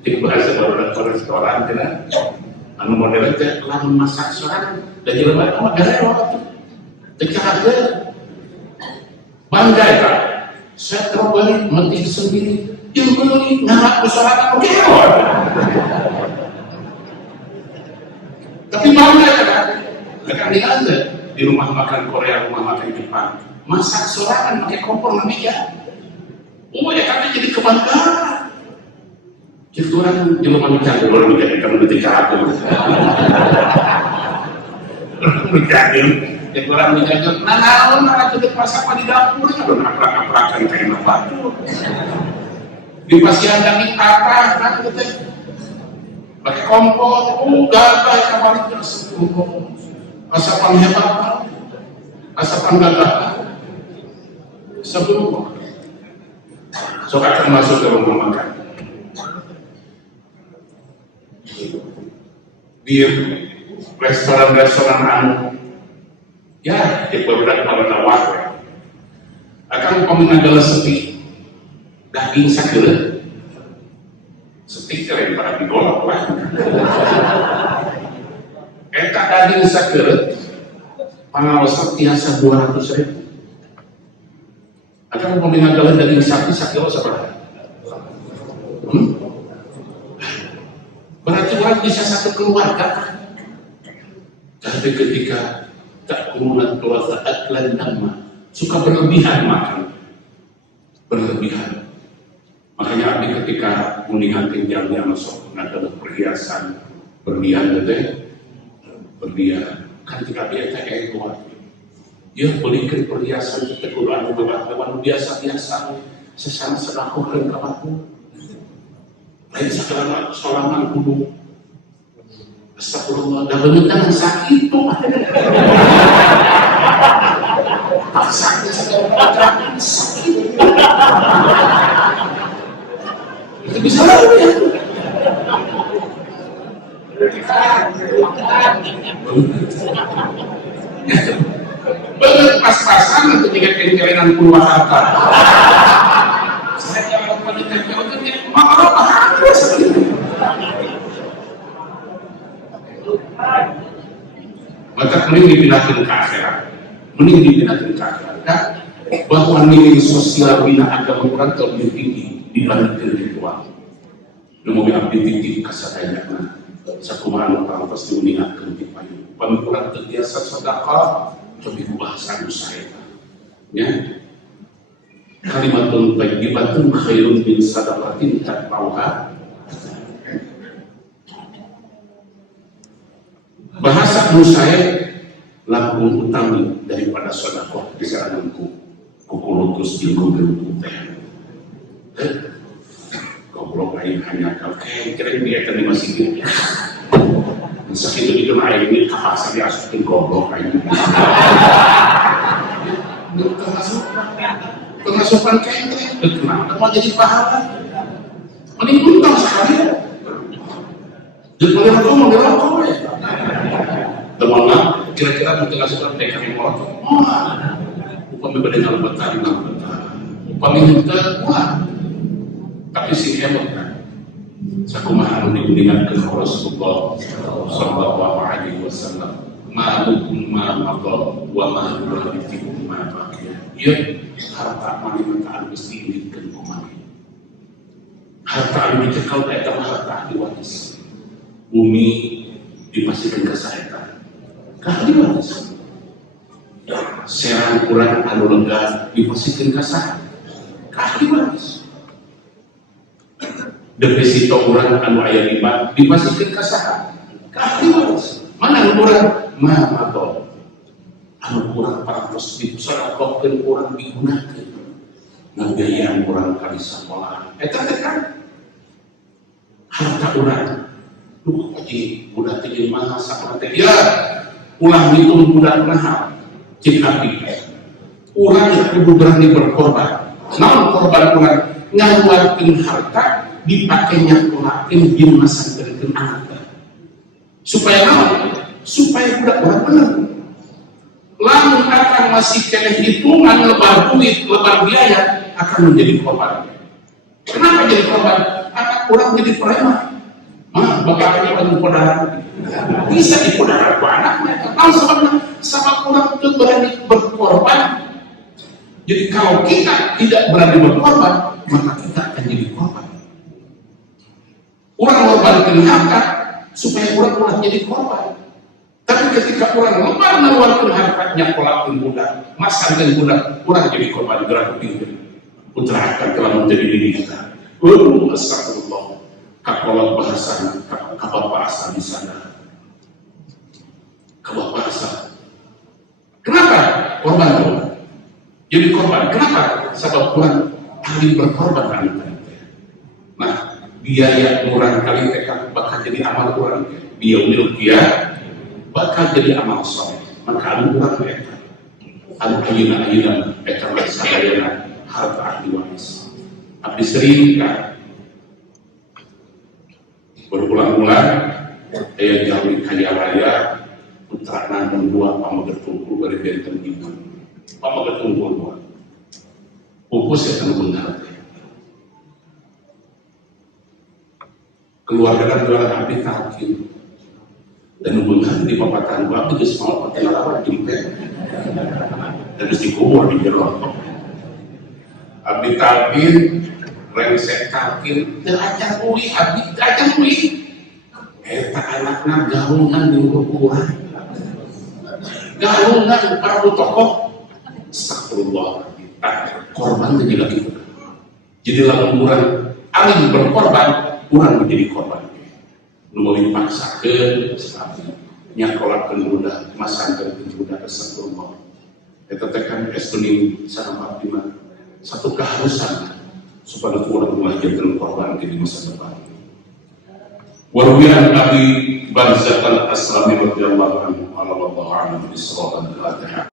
Di bahasa baru restoran kan anu modern teh lamun masak sorangan da jelema mah gawe waktu teu bangga eta saya terbalik mati sendiri yang beli ngarak usaha oke tapi bangga kan mereka ada di rumah makan Korea, rumah makan Jepang masak sorangan pakai kompor meja ya kan jadi kebanggaan jadi orang di rumah makan boleh menjadikan ketika aku jadi orang menjaga, nah itu masak di dapur, kan aprak-aprakan kayak batu. Di pasiandang apa kan gitu, pakai kompor, gagah kemarin terus asapan hebat, asapan gagah, sebelum sok akan masuk ke rumah makan. Di restoran-restoran anu ya, di beberapa nawar akan pemenanggal sepi daging sakit sepi keren para digolok lah eta daging sakit pangawasan tiasa 200.000 akan pemenanggal daging sapi sakit seberapa berarti orang bisa satu keluarga tapi ketika tak kurungan tuasa aklan nama suka berlebihan makan berlebihan makanya abdi ketika kuningan tinjangnya masuk adalah perhiasan berlian teh berlian kan tidak dia kayak kuat dia belikan perhiasan kita Quran beberapa biasa-biasa sesama sedekah dan kawanku lain sekarang solaman kudu astagfirullah dah bener sakit tuh sakit itu bisa lalu ya bener pas-pasan untuk tingkat kengkeringan puluh harta saya jangan lupa ditempelkan ya maaf harus maka mending dipindahkan ke akhirat bahwa nilai sosial bina agama orang lebih tinggi dibandingkan ritual namun abdi titik kasatayana sakumahan orang pasti mengingatkan di payung pemikiran terbiasa sedekah lebih bahasa saya ya kalimatun thayyibatun khairun min sadaqatin tatba'uha bahasa musyair langkung utami daripada sedekah di saranku kukulutus ilmu bentuk teh goblok aing hanya kalau kira dia tadi masih gitu sakit itu mah aing kapasa diasukin goblok aing pengasupan kayak kenapa mau jadi pahala mending untung sekali jadi mau dirokok ya teman-teman kira-kira untuk asupan PKM motor upami bedengar betah upami henteu kuat tapi sing hebat kan sakumaha anu diundingan Rasulullah sallallahu alaihi wasallam ma'lukum ma madha wa ma yuhdikum ma baqiya ieu harta manimanta mesti diindikeun kumaha harta anu dicekal eta mah harta diwaris bumi dipastikan kesehatan kahdi waris serang kurang anu lega dipastikan kesehatan kahdi waris deposito kurang anu aya riba dipastikan kesehatan kahdi waris mana anu kurang mah atau anu kurang parantos disedekahkeun kurang digunakeun ngabiayaan kurang kali sakola eta teh kan harta urang duh aji budak teh mah sakola teh ya ulang hitung budak naha cik api urang kudu berani berkorban naon korban urang ngaluarkeun harta dipakainya kulakeun dimasangkeun anak supaya naon supaya budak urang bener lamun akan masih kena hitungan lebar duit lebar biaya akan menjadi korban kenapa jadi korban akan urang jadi preman mah bapaknya anu podara bisa dipodara ku anaknya tahu sama kurang itu berani berkorban jadi kalau kita tidak berani berkorban maka kita akan jadi korban orang mengorbankan harta supaya orang jadi korban tapi ketika orang lebar mengeluarkan hartanya pelaku budak masangkan budak orang jadi korban gerak pinggir putra akan telah menjadi diri kita astagfirullah kakolot bahasa kapal bahasa di sana kapal bahasa kenapa korban itu jadi korban kenapa sebab kurang ahli berkorban kali nah biaya kurang kali tekan bakal jadi amal kurang dia milik dia bakal jadi amal soleh maka anu kurang mereka anu ayuna mereka sadayana harta ahli waris abdi sering kan berbulan-bulan ayah jauh kaya raya putra nandang dua pamagat tunggu dari benteng ibu pamagat tunggu dua pupus ya kan benar keluarga dan jualan api kaki dan benar di papatan gua itu semua pakai lawan jempet dan mesti kubur di jeruk api kaki rengsek kakir, acan uli, acan uli. Eta anakna gaungan di ukuran, gaungan para tokoh. Astagfirullah, korban jadi lagi. Jadi lalu kurang alim berkorban, kurang menjadi korban. Nomor dipaksakan, nyakolak kemudah masangkan kemudah kesatuan Allah. Kita tekan estuni sana Fatimah satu keharusan supaya orang melahirkan korban di masa depan. Warwiyan Abi Barzah al-Aslami radhiyallahu anhu qala wallahu a'lam bis-shawab.